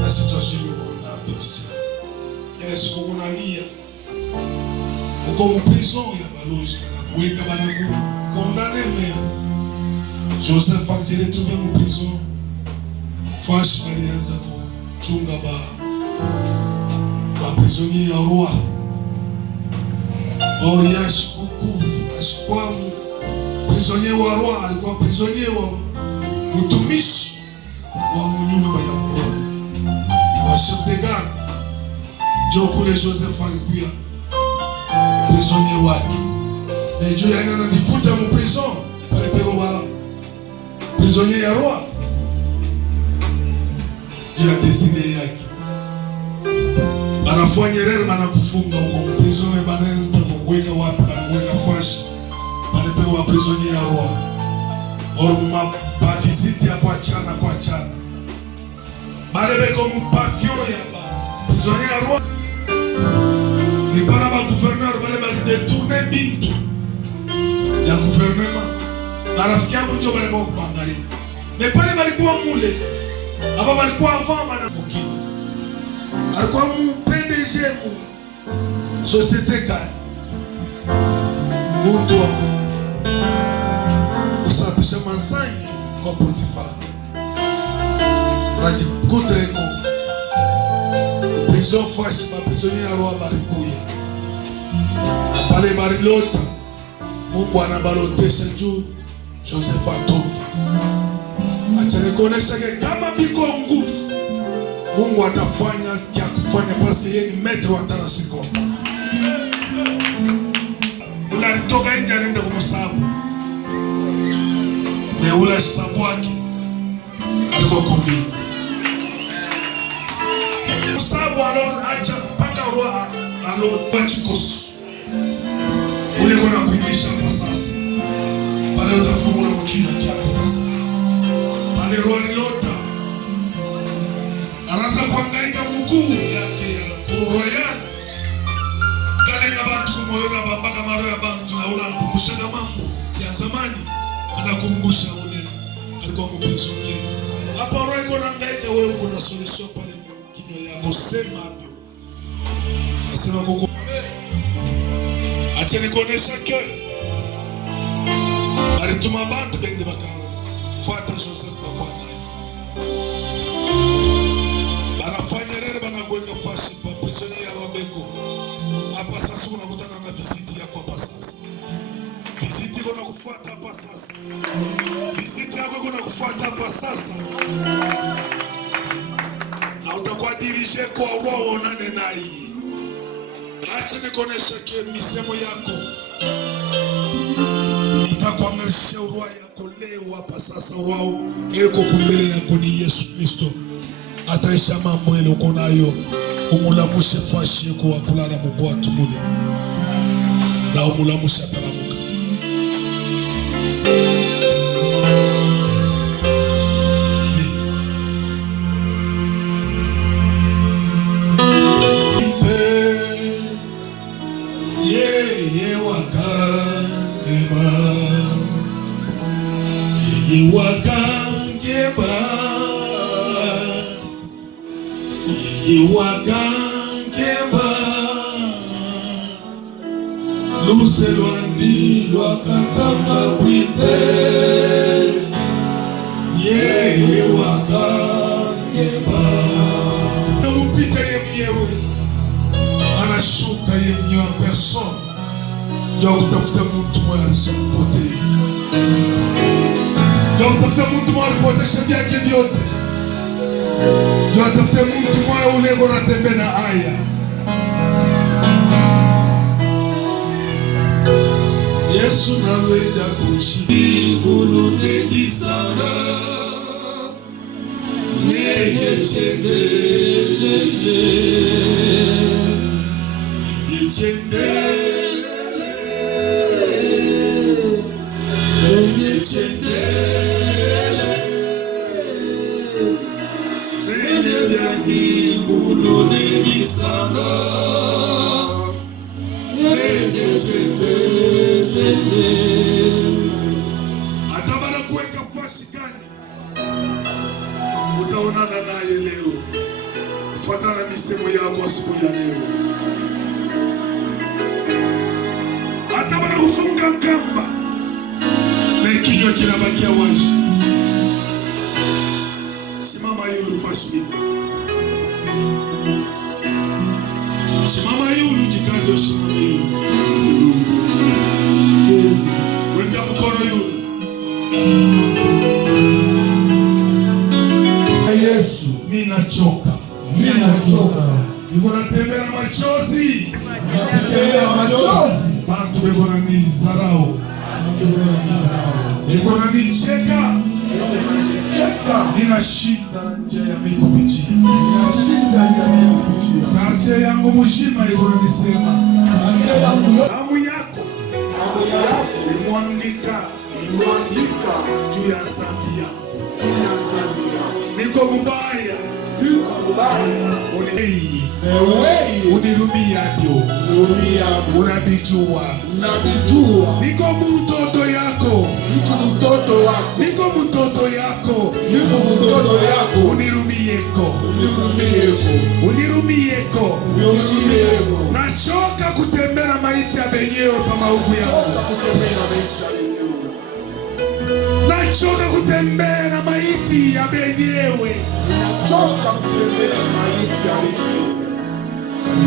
na situation na petisa. Kile siku kunalia uko mprison ya balozi weka banaku condamné mais Joseph Angele trouvé en prison. Fash alianza kuchunga ba prisonnier ya roi. Oriash kukuvu ashikwa prisonnier wa roi, alikuwa prisonnier wa mtumishi wa nyumba ya roi. Wa chef de garde Jokule Joseph alikuwa prisonnier wake. Mais Dieu a un anticoute en prison par les prisonniers à roi. Dieu a destiné yaki. Banafanya rere banakufunga huko prison, mais banaenda kuweka wapi? Banaweka fashi banapewa prisonnier à roi. Or ma visite ya kwa chana. Balebe comme pavillon ya ba prisonnier à roi. Ni para ba gouverneur balebe détourner bintu ya gouvernement. Na rafiki yangu ndio balikuwa kupangalia. Mais pale balikuwa mule. Aba balikuwa avant bana mukini. Alikuwa mu PDG mu société gani. Mtu wako. Usabisha mansanyi kwa Potifa. Unajikuta eko. Prison fashi ma prisonnier ya roi balikuya. Na pale barilota. Mungu anabalotesha juu Joseph atoki. Acha kama biko nguvu, Mungu atafanya kia kufanya parce que yeye ni maître wa tara circonstance. Ula alitoka nje anaenda kumsabu. Na ula sabu wake alikuwa kumbini. Sabu acha paka roa alo pachikosu. Ule kuna kuimisha kwa sasa. Pale utafungula mkinywa chako sasa. Pale roho lota. Anaanza kuhangaika mkuu yake ya royal. Kale na watu kumoyona baba kama roho ya bantu na ula kukumbusha mambo ya zamani. Anakumbusha ule alikuwa mprisonie. Hapa roho iko nahangaika, wewe uko na solution pale mkinywa yako, sema hapo. Nasema kuku acha nikuonesha ke alituma bantu bende bakafuata Joseph bakwa naye. Banafanya rere banakuweka fashi pa prisonnier ya Robeko. Hapa sasa unakutana na visiti yako hapa sasa. Visiti kuna kufuata hapa sasa. Visiti yako kuna kufuata hapa sasa. Na utakuwa dirige kwa roho onane naye. Acha nikuonesha ke misemo yako itakuamerisha urwa yako leo hapa sasa. Urwa iko kumbele yako ni Yesu Kristo. Ataisha mambo ile uko nayo, umulamushe fashi yako akulala mubwatu mule na umulamushe atalamuka. Iwagangeba luselwandi lwakatamba wimbe yeye wakangeba. Namupika ye mnyewe anashuka ye mnyewe person ja utafuta mtu mwenye shapote, ja utafuta mtu mwenye alipotesha vyake vyote, ja utafuta mtu uneko natembea na haya. Yesu naweja kushingulu nedisanga neye chendelele neye chendelele neye chendelele neye byagingulu nedisanga neye chendelele. Hata baada kuweka flash gani utaonana naye leo. Fuatana na misemo yako asubuhi ya leo. Hata baada kufunga kamba na kinywa kinabakia wazi. Simama yulu flash mimi. Simama yulu jikaze usimame yulu. Weka mkono yulu. Yesu, mimi nachoka. Niko natembea na machozi. Bantu beko na nizarau. Niko na nicheka. Nina shida na njia ya mimi kupitia. Karte yangu mshima iko nisema. Damu yako imwangika juu ya dhambi yangu. Niko mubaya. Unirumia ndio. Unabijua. Niko mtoto yako. Niko mtoto yako. Unirumieko. Nachoka kutembea na maiti ya benyewe pa maugu yangu. Nachoka kutembea na maiti ya benyewe.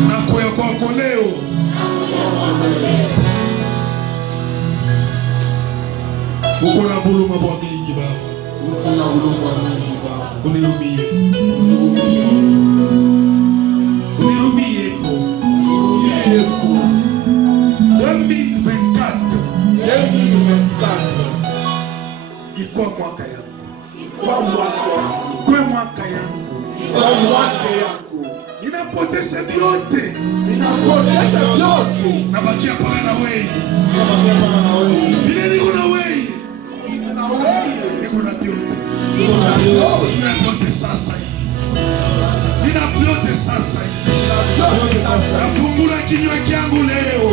Na kuya kwako leo. Uko na buluma bwa mingi baba. Unirumie. Unirumieko. 2024. Ikwa mwaka yangu. Ikwe mwaka yangu. Ninapotesha vyote. Nabakia pala na wewe. Vile niko na wewe. Niko na vyote. Nina vyote sasa hivi. Nafungula kinywa changu leo.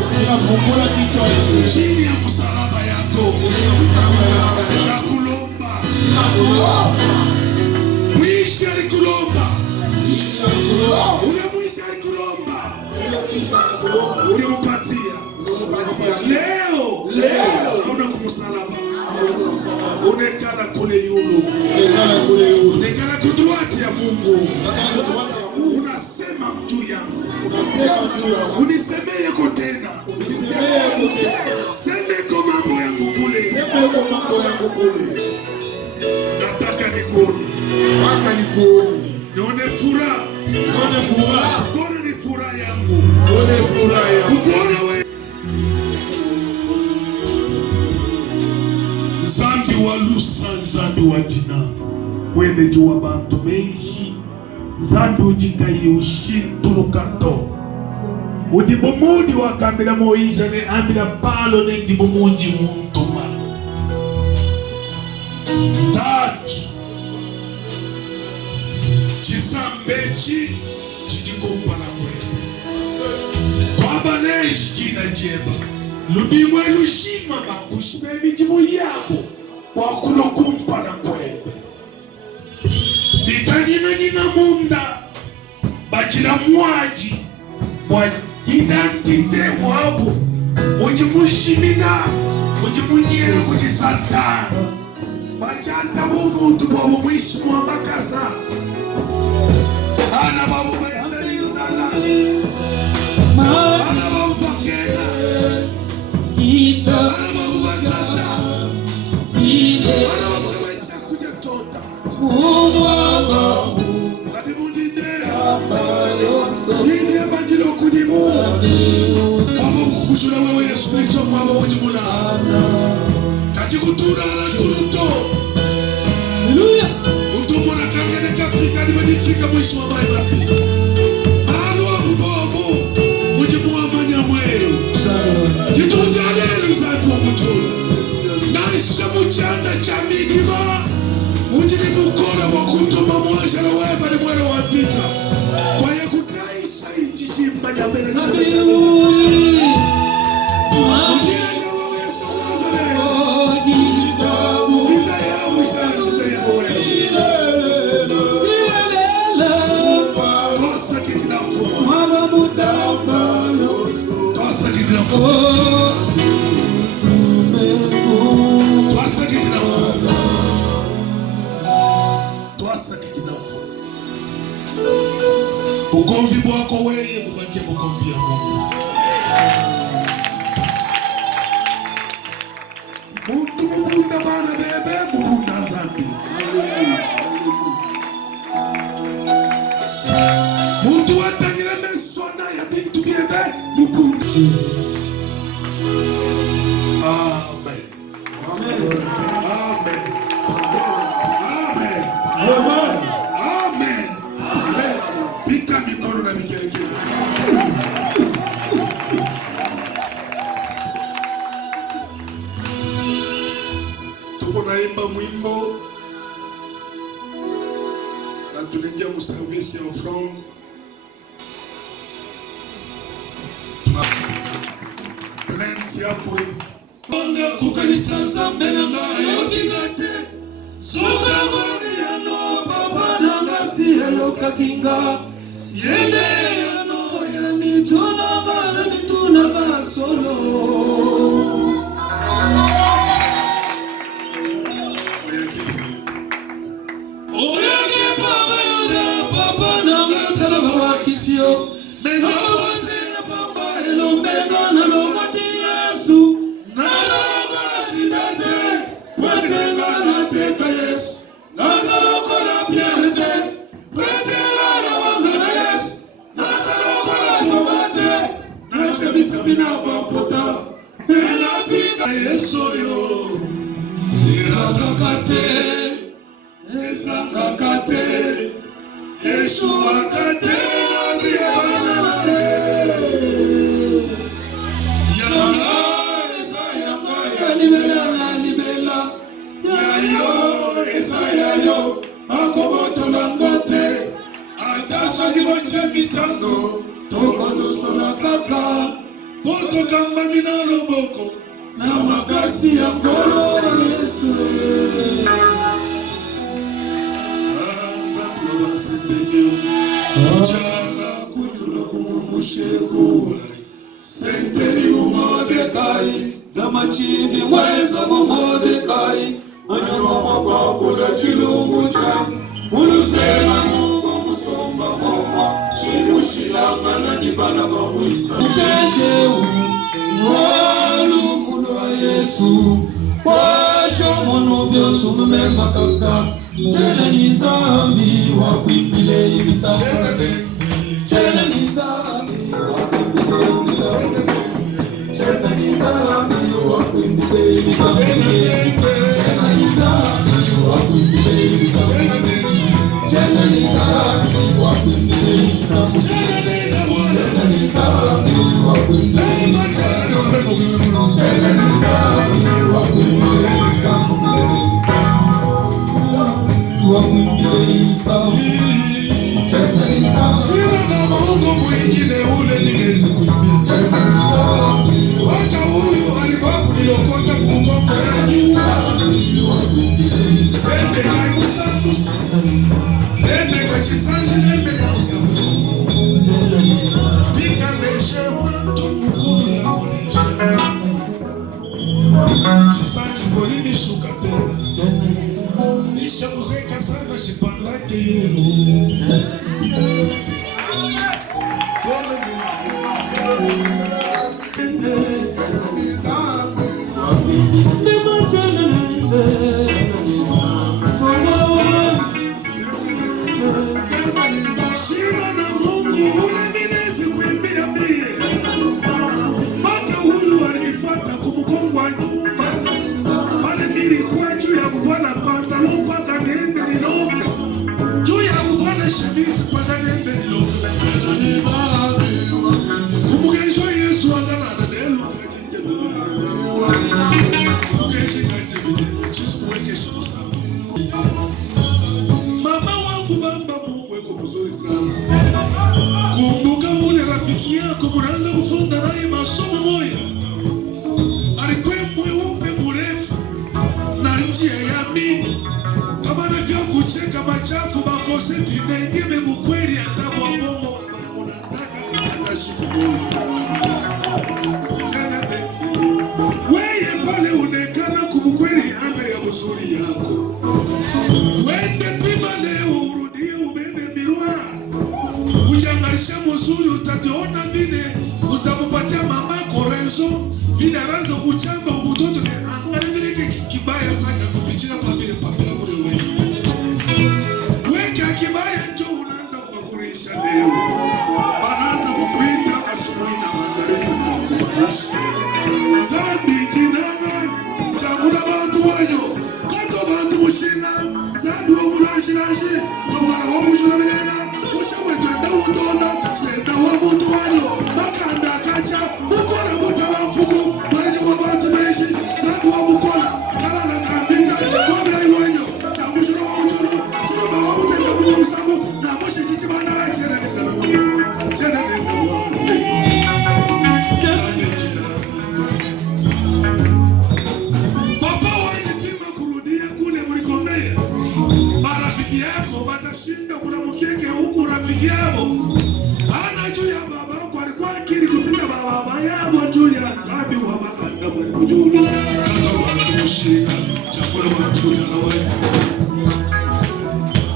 Chini ya msalaba yako. Nakulomba. Mwisho alikulomba. Ule mwisho alikulomba. Ulimpatia. Leo. Naona kumsalaba. Unekana kule yulu. Unekana kutuati ya Mungu. Unasema mtu yangu. Unisemeye kwa tena. Seme kwa mambo yangu kule. Nataka nikuone. Nione furaha. Kuona ni furaha yangu. Kukuona wewe. Zambi walusa, zambi wajina. Mwene juwa bantu menji. Zambi ujikaye ushintulukato. Udibumudi wakambila Moiza ne ambila palo ne dibumundi muntuma. Tatu. Chisambechi chijikumpa na kwebe. Kwaba neji jina jeba. Ludimwe lushima makushime mijimu yabo. Wakulokumpa na kwebe. Nina munda. Bajila mwaji. Identite wabo. Ujimushimina. Ujimunyere kujisata. Bajanta umuntu wabo mwishimu wa makasa. Ana babu bayandani uzana. Ana babu bakena. Ana babu batata. Ana babu kabaita kuja tota. Kati mundinde. kadi badifika mwisho wa bai bafi. Malu abubobo ujibu amanya mweyo. Jitujadeli zatu wa mtu. Naisha mchanda cha midima. Ujini mukora wakutuma mwasha na weba ni mwere wa vita. Waya kunaisha itishimba jambele cha mchanda. Ukomvi bwako weye mubakie mukomvi ya Mungu. Muntu mubunda bana bebe mubunda zambi. Muntu watangire mesona ya bintu bebe mubunda. Amen. Amen. Amen. Amen. Amen. Amen. Pika mikono na mikelekele. Tuko naimba mwimbo na tunaingia mservice ya offrande. Tuna plenty ya kuri. Bonga kukanisa Nzambe na ngayo kigate. Soka ngoni ya no baba na ngasi ya kakinga. Yende ya no ya mituna ba solo. Oya ke baba ya baba na ngata ba kisio. Menga wase ya baba elombenga na lomati Yesu. mweko mzuri sana. Kumbuka ule rafiki yako mnaanza kufunga naye masomo moja. Alikuwa mweupe mrefu na njia ya mimi. Kama anajua kucheka machafu makose tunaingie mkweli atabu wa bongo ambaye unataka atashiku. Jana wewe pale unaonekana kumkweli anga ya uzuri yako. Wende pima leo urudie ubebe mirwa. Ujangarisha mzuri utajiona vile utampatia mama korezo vile anaanza kuchamba mtoto ni angalia vile kibaya sana kufichia papia ule wewe. Weka kibaya ndio unaanza kukurisha leo. Banaanza kukuita asubuhi na magharibi kukubanisha. Zambi jinanga chakula bantu wanyo. Kato bantu mushina zadu wa murashirashi kamwana wa mushuna bena ushawe twenda undona senda wa muntu wanyo bakanda kacha ukora mutabafuku bari kwa bantu benshi zadu wa mukora kalana kambinga kwabira iwanyo changushira wa mutuno chuba wa mutenda kwa musabu na moshi chichibana achera nizana kwa chena nenda mwana chana jina papa wajipima kurudia kule mlikomea. Marafiki yako watashinda kuna mkenge huku rafiki yao. Ana juu ya baba yako alikuwa akili kupita baba yao juu ya zabi wa baba ndio mlikujua. Kaka watu mshina chakula watu kujana wewe.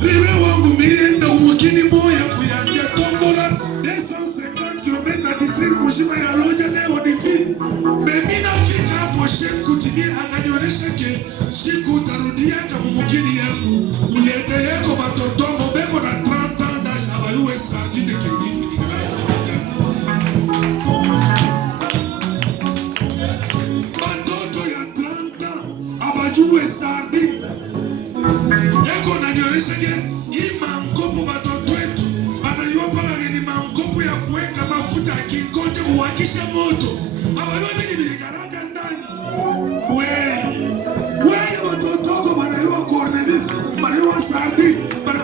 Riwe wangu mienda umkini moya kuyanja tombola 250 km na district kushima ya loja leo ni vipi? Mimi nafika hapo chef kutimia ananionyesha ke siku utarudia kama mkini yangu. Ulete yako batotongo beko na 30 ans d'âge abayuwe sardine ke hivi nikana na mwaga. Batoto ya 30 ans abayuwe sardine. Yako nanionyesha ke ima mkopo batoto wetu banayua paka ni mamkopo ya kuweka mafuta kingoje kuwakisha moto. Abayuwe bili karaka ndani. Wewe watoto wako banayua cornelius banayua sardine bana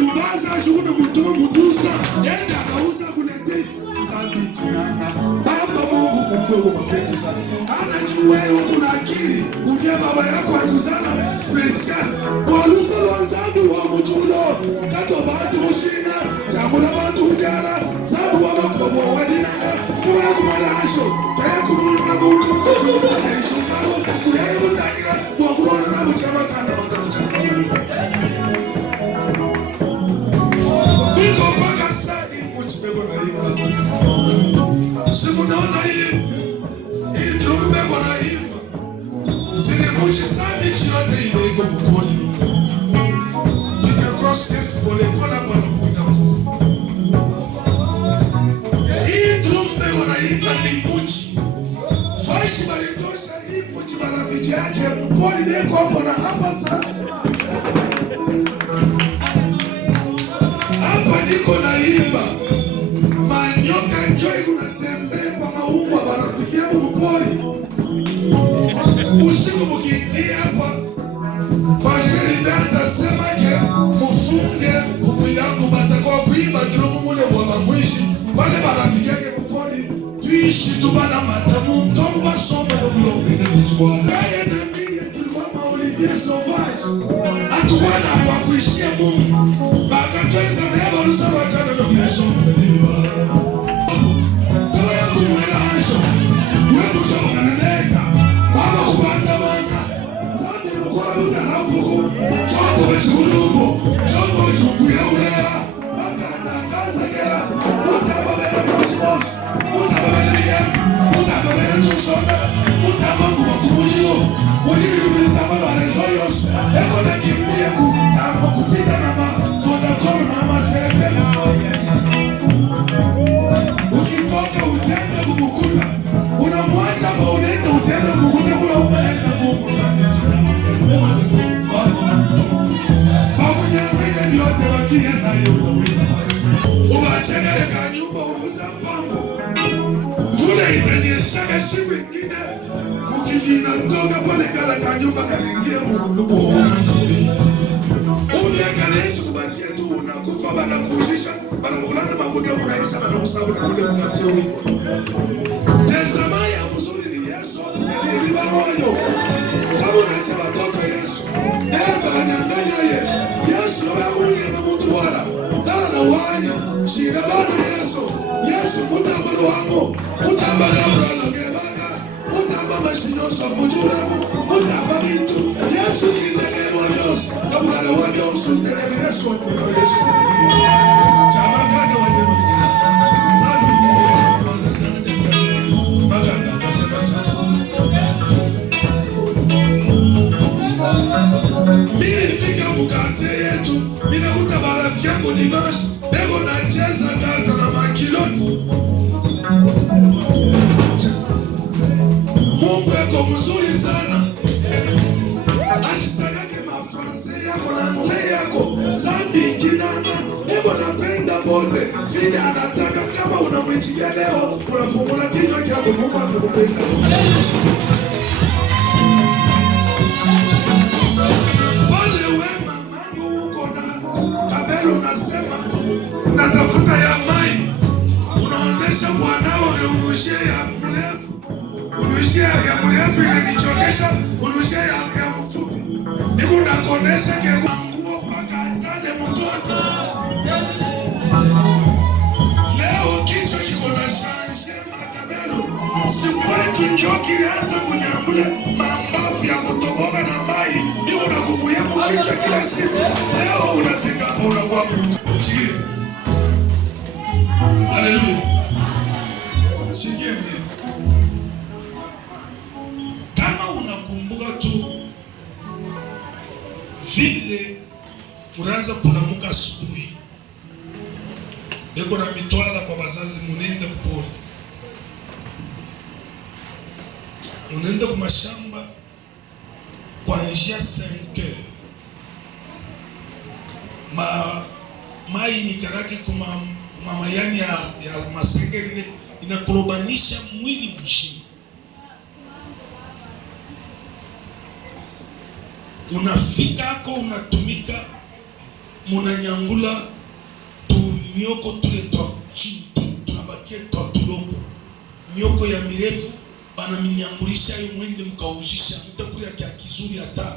mubaza shukuna mutuma mudusa yenda akauza kulete zambi tunanga baba Mungu mkuu mapendo sana ana wewe kuna akili unia baba yako alikuzana special walusa lwanzangu wa mutulo kato bantu mushina chakula bantu ujara zabu wa makubo wadinanga kwa kumara asho kaya kumuna mungu anaisho karo kaya mutagira kwa kuona na mchama kanda wanda mchama biko paka sadi mchibego na hima simu naona hii ndio mbego na hima sine muchi sadi chiote ile iko mkoni nika cross case pole kona bwana kuita nguvu hii ndio mbego na hima ni muchi faishi balitosha hii muchi marafiki yake pole ndeko hapo na hapa sasa hapa niko na imba manyoka njoi kunatembea kwa maumbwa marafiki yangu mpori usiku mkiingia hapa pasteri dada sema ke mufunge kuku yangu batakuwa kuimba drumu mule wa mamwishi pale marafiki yake mpori tuishi tubana matamu mtomu basomba kwa mbele nijibwa kaya na mbili tulikuwa maulidie sovaji atuwana kwa kuishia Mungu bakatweza neba rusaro achana na Yesu mbele kama yangu mwela asho wewe mshomo kaneneka baba kupanda manga zambi mkora luta na mpuku chombo wechulumu chombo wechunguya ulea bakanda kaza kera utababela proshimosh utababela utababela tusonda utabangu wakumujio ujiri ulitabalo arezoyos eko na kimbia ku kama kupita na ma koda kono na ma serepelu ukipoka utenda kumukuta unamwacha pa unaenda utenda kumukuta kula unaenda Mungu zande jina babu nyanganya nyote wakia na utaweza ubachenele kanyumba uruza mpango vule imenyeshaka siku ingine mukijina toka pale kala kanyumba kalingia Mungu unaanza kulia umiaka na Yesu kubakia tu unakufa bada kujisha bana kulana makuta kunaisha bana kusabu na kule mkate wiko. Tazama ya mzuri ni Yesu ni riba moyo. Kama unaacha watoto Yesu. Nenda tabanyanganya ye. Yesu abakuja na mtu wala. Tala na wanya. Shira bana Yesu. Yesu mutambalo wangu. Mutambalo brother kebanga. Mutamba mashinyoso mujuramu. Mutamba bitu. Yesu kindele wa Dios. Kabula wa Dios ndele Yesu kwa Yesu. Chama kada wa neno kijana. Safi ni maganda kacha. Mimi fika mkate yetu. Mimi nakuta marafiki yangu Dimash. Bego na cheza karta na makiloti. Mungu yako mzuri sana. Ashitagake mafranse yako na angle yako. Zambi kinama. Ego napenda bote. Vile anataka kama unamwichigia leo. Unafungula kinywa yako Mungu atakupenda. Pale wema mangu uko na kabelo unasema natafuta ya mai. Unaonesha bwanao unushie ya mrefu. Unushie ya mrefu inanichokesha. Unushie ya mfupi. Niku nakonesha kwa nguo paka azale mtoto. Leo kichwa kiko na shanje makabelo. Sikwe kinjo kilianza kunyambule mambafu ya kutoboga na mai. Ndio unakufuya mkichwa kila siku. Leo unafika hapo unakuwa mtu. Sikie. Haleluya. Sikie ndio. Kama unakumbuka tu vile unaanza kulamuka asubuhi. Eko na mitwala kwa wazazi munende mpori. Munende kwa mashamba kuanzia 5 heures. Mai ni karaki kuma mayani ya masengeri inakulobanisha mwili mzima. Unafika hako unatumika munanyangula mioko tule tunabakia tuloko mioko ya mirefu bana minyangulisha mwende mkaujisha mtakuri ya kia kizuri hata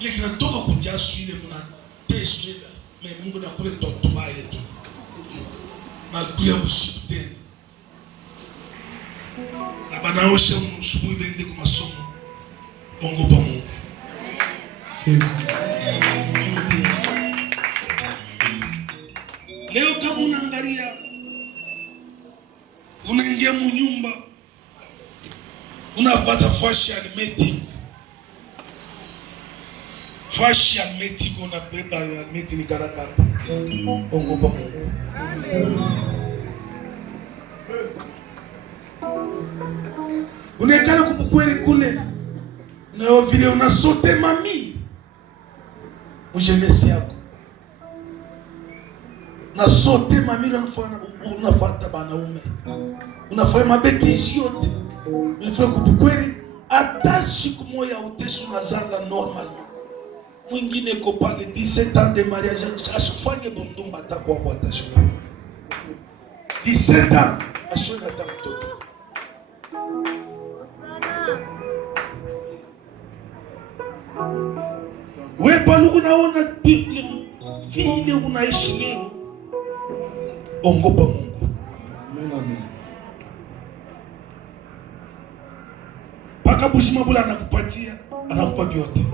ile kinatoka kujasu ile mnateswe na Mungu na kule tubaye tu na kuya bushipu tena na banaosha msubuhi bende kwa masomo bongo pa Mungu. Leo kama unaangalia unaingia munyumba unapata fashion medic unabeba ya meti ni karaka ongopa Mungu. Unaekana kubukweli kule na vile unasote mami ujenesi yako na sote mami unafata banaume unafanya mabetishi yote unafanya kubukweli hata siku moja utesu nazala normal mwingine ko pale 17 ans de mariage asifanye bundumba takwa kwa atasho 17 ans ashona hata mtoto. Wewe pale unaona vile unaishi leo, ongopa Mungu. Amen, amen. Paka bushima bula anakupatia, anakupa vyote.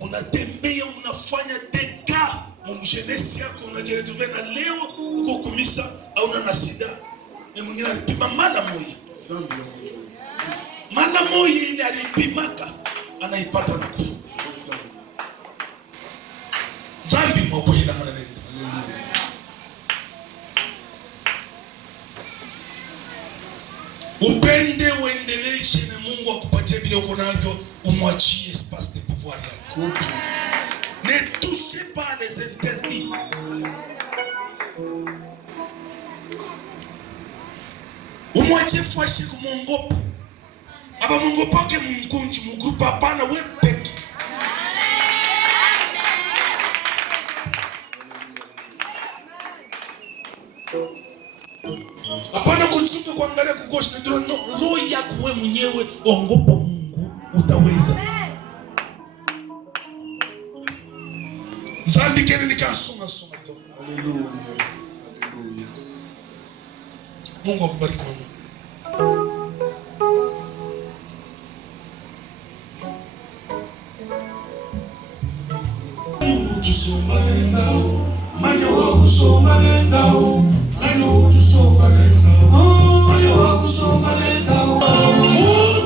Unatembea, unafanya deka mumshenesi yako unajiretuvia na leo uko kumisa au na sida. Ni mwingine alipima mara moja ile alipimaka anaipata na kufa. Zambi mwakoye na maneno. Upende uendeleshe na Mungu akupatie bila uko navyo, umwachie espace de pouvoir yako. Ne touchez pas les interdits. Umwachie fashi kumongopo. aba mungu pake mkunji mgrupu hapana, wewe peke. Hapana kuchunga kuangalia kugoshi na ndio roho yako wewe mwenyewe, ongopa Mungu utaweza. Zambi kene nikasonga songa tu. Haleluya. Haleluya. Mungu akubariki mama. Tusomba nendao, manya wa kusomba nendao, manya wa kusomba nendao, manya wa kusomba nendao.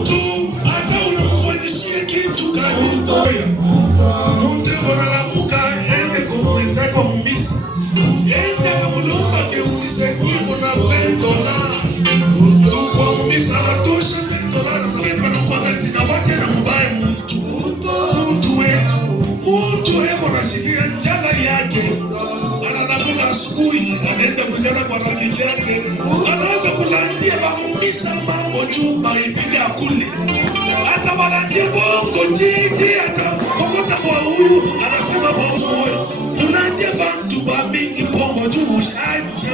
Mtu hata unamfanyishia kitu gani? Mungu analamuka ende kwa mwenzako mbisi. Ende kumulomba keulize niko na $20. Kwa mbisi anatosha $20 na wewe unapanga jina wake na mbaye mtu. Mtu wetu. Mtu hepo nashikia njala yake. Analamuka asubuhi anaenda kujana kwa rafiki yake. Anaanza kulandia bamumbisa mambo juu baipiga kule. Hata balandia bongo titi hata kokota kwa huyu anasema kwa huyu. Unatia bantu ba mingi bongo juu ache.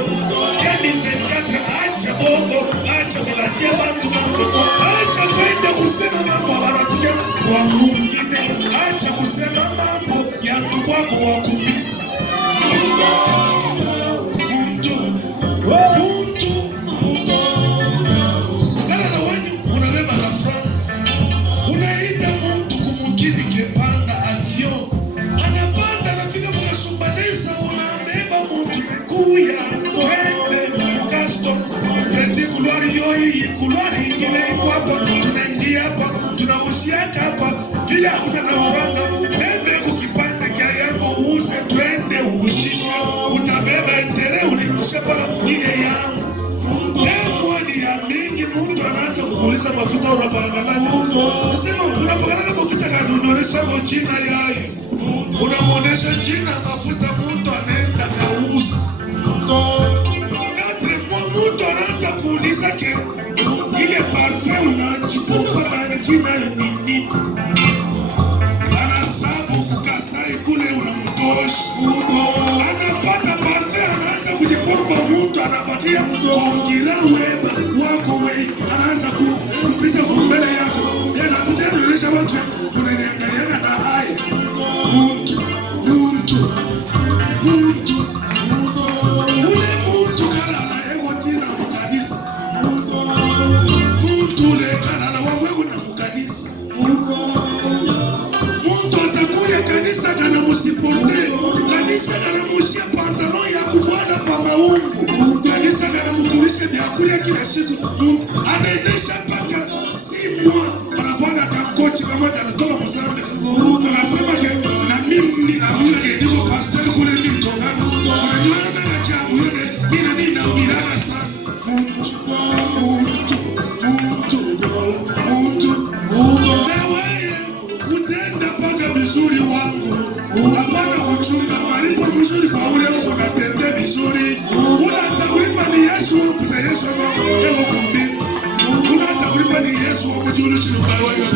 Kemi mtekaka ache bongo, ache balandia bantu mambo. Ache kwenda kusema mambo wanatuja kwa mwingine. Ache kusema mambo ya ndugu wako wa kumisa. Mafuta unapangana nasema unapangana mafuta kanunonesha jina yaye unamuonesha jina mafuta mtu anaenda kausi kadri mtu anaanza kuuliza ke ile parfum unachipupa kwa jina ya nini anasabu kukasai kule unamtosha anapata parfum anaanza kujipomba mtu anabakia kongira wema wako wei anaanza kupita kumbele yako yana kupita nilisha watu unaniangaliana na haya mtu ule mtu kana na ego tina mkanisa mtu ule kana na wamwewe na mkanisa mtu atakuya kanisa kana musiporte kanisa kana mushia pantalon ya kuvala pa maungu kanisa kana mukurishe vyakula kila siku anaendesha mpaka wanapanda kankochi kama anatoka Mozambique. Tunasema ke na mimi ninamuye niko pastor kule nitongana. Unaniona na jamu yule mimi naubiraga sana. Mtu. Wewe unenda paka vizuri wangu. Hapana kuchunga malipo vizuri kwa ule unatendea vizuri. Unataka ni Yesu na Yesu wangu leo kumbi. Unataka ni Yesu wa kujulu chini kwa wewe.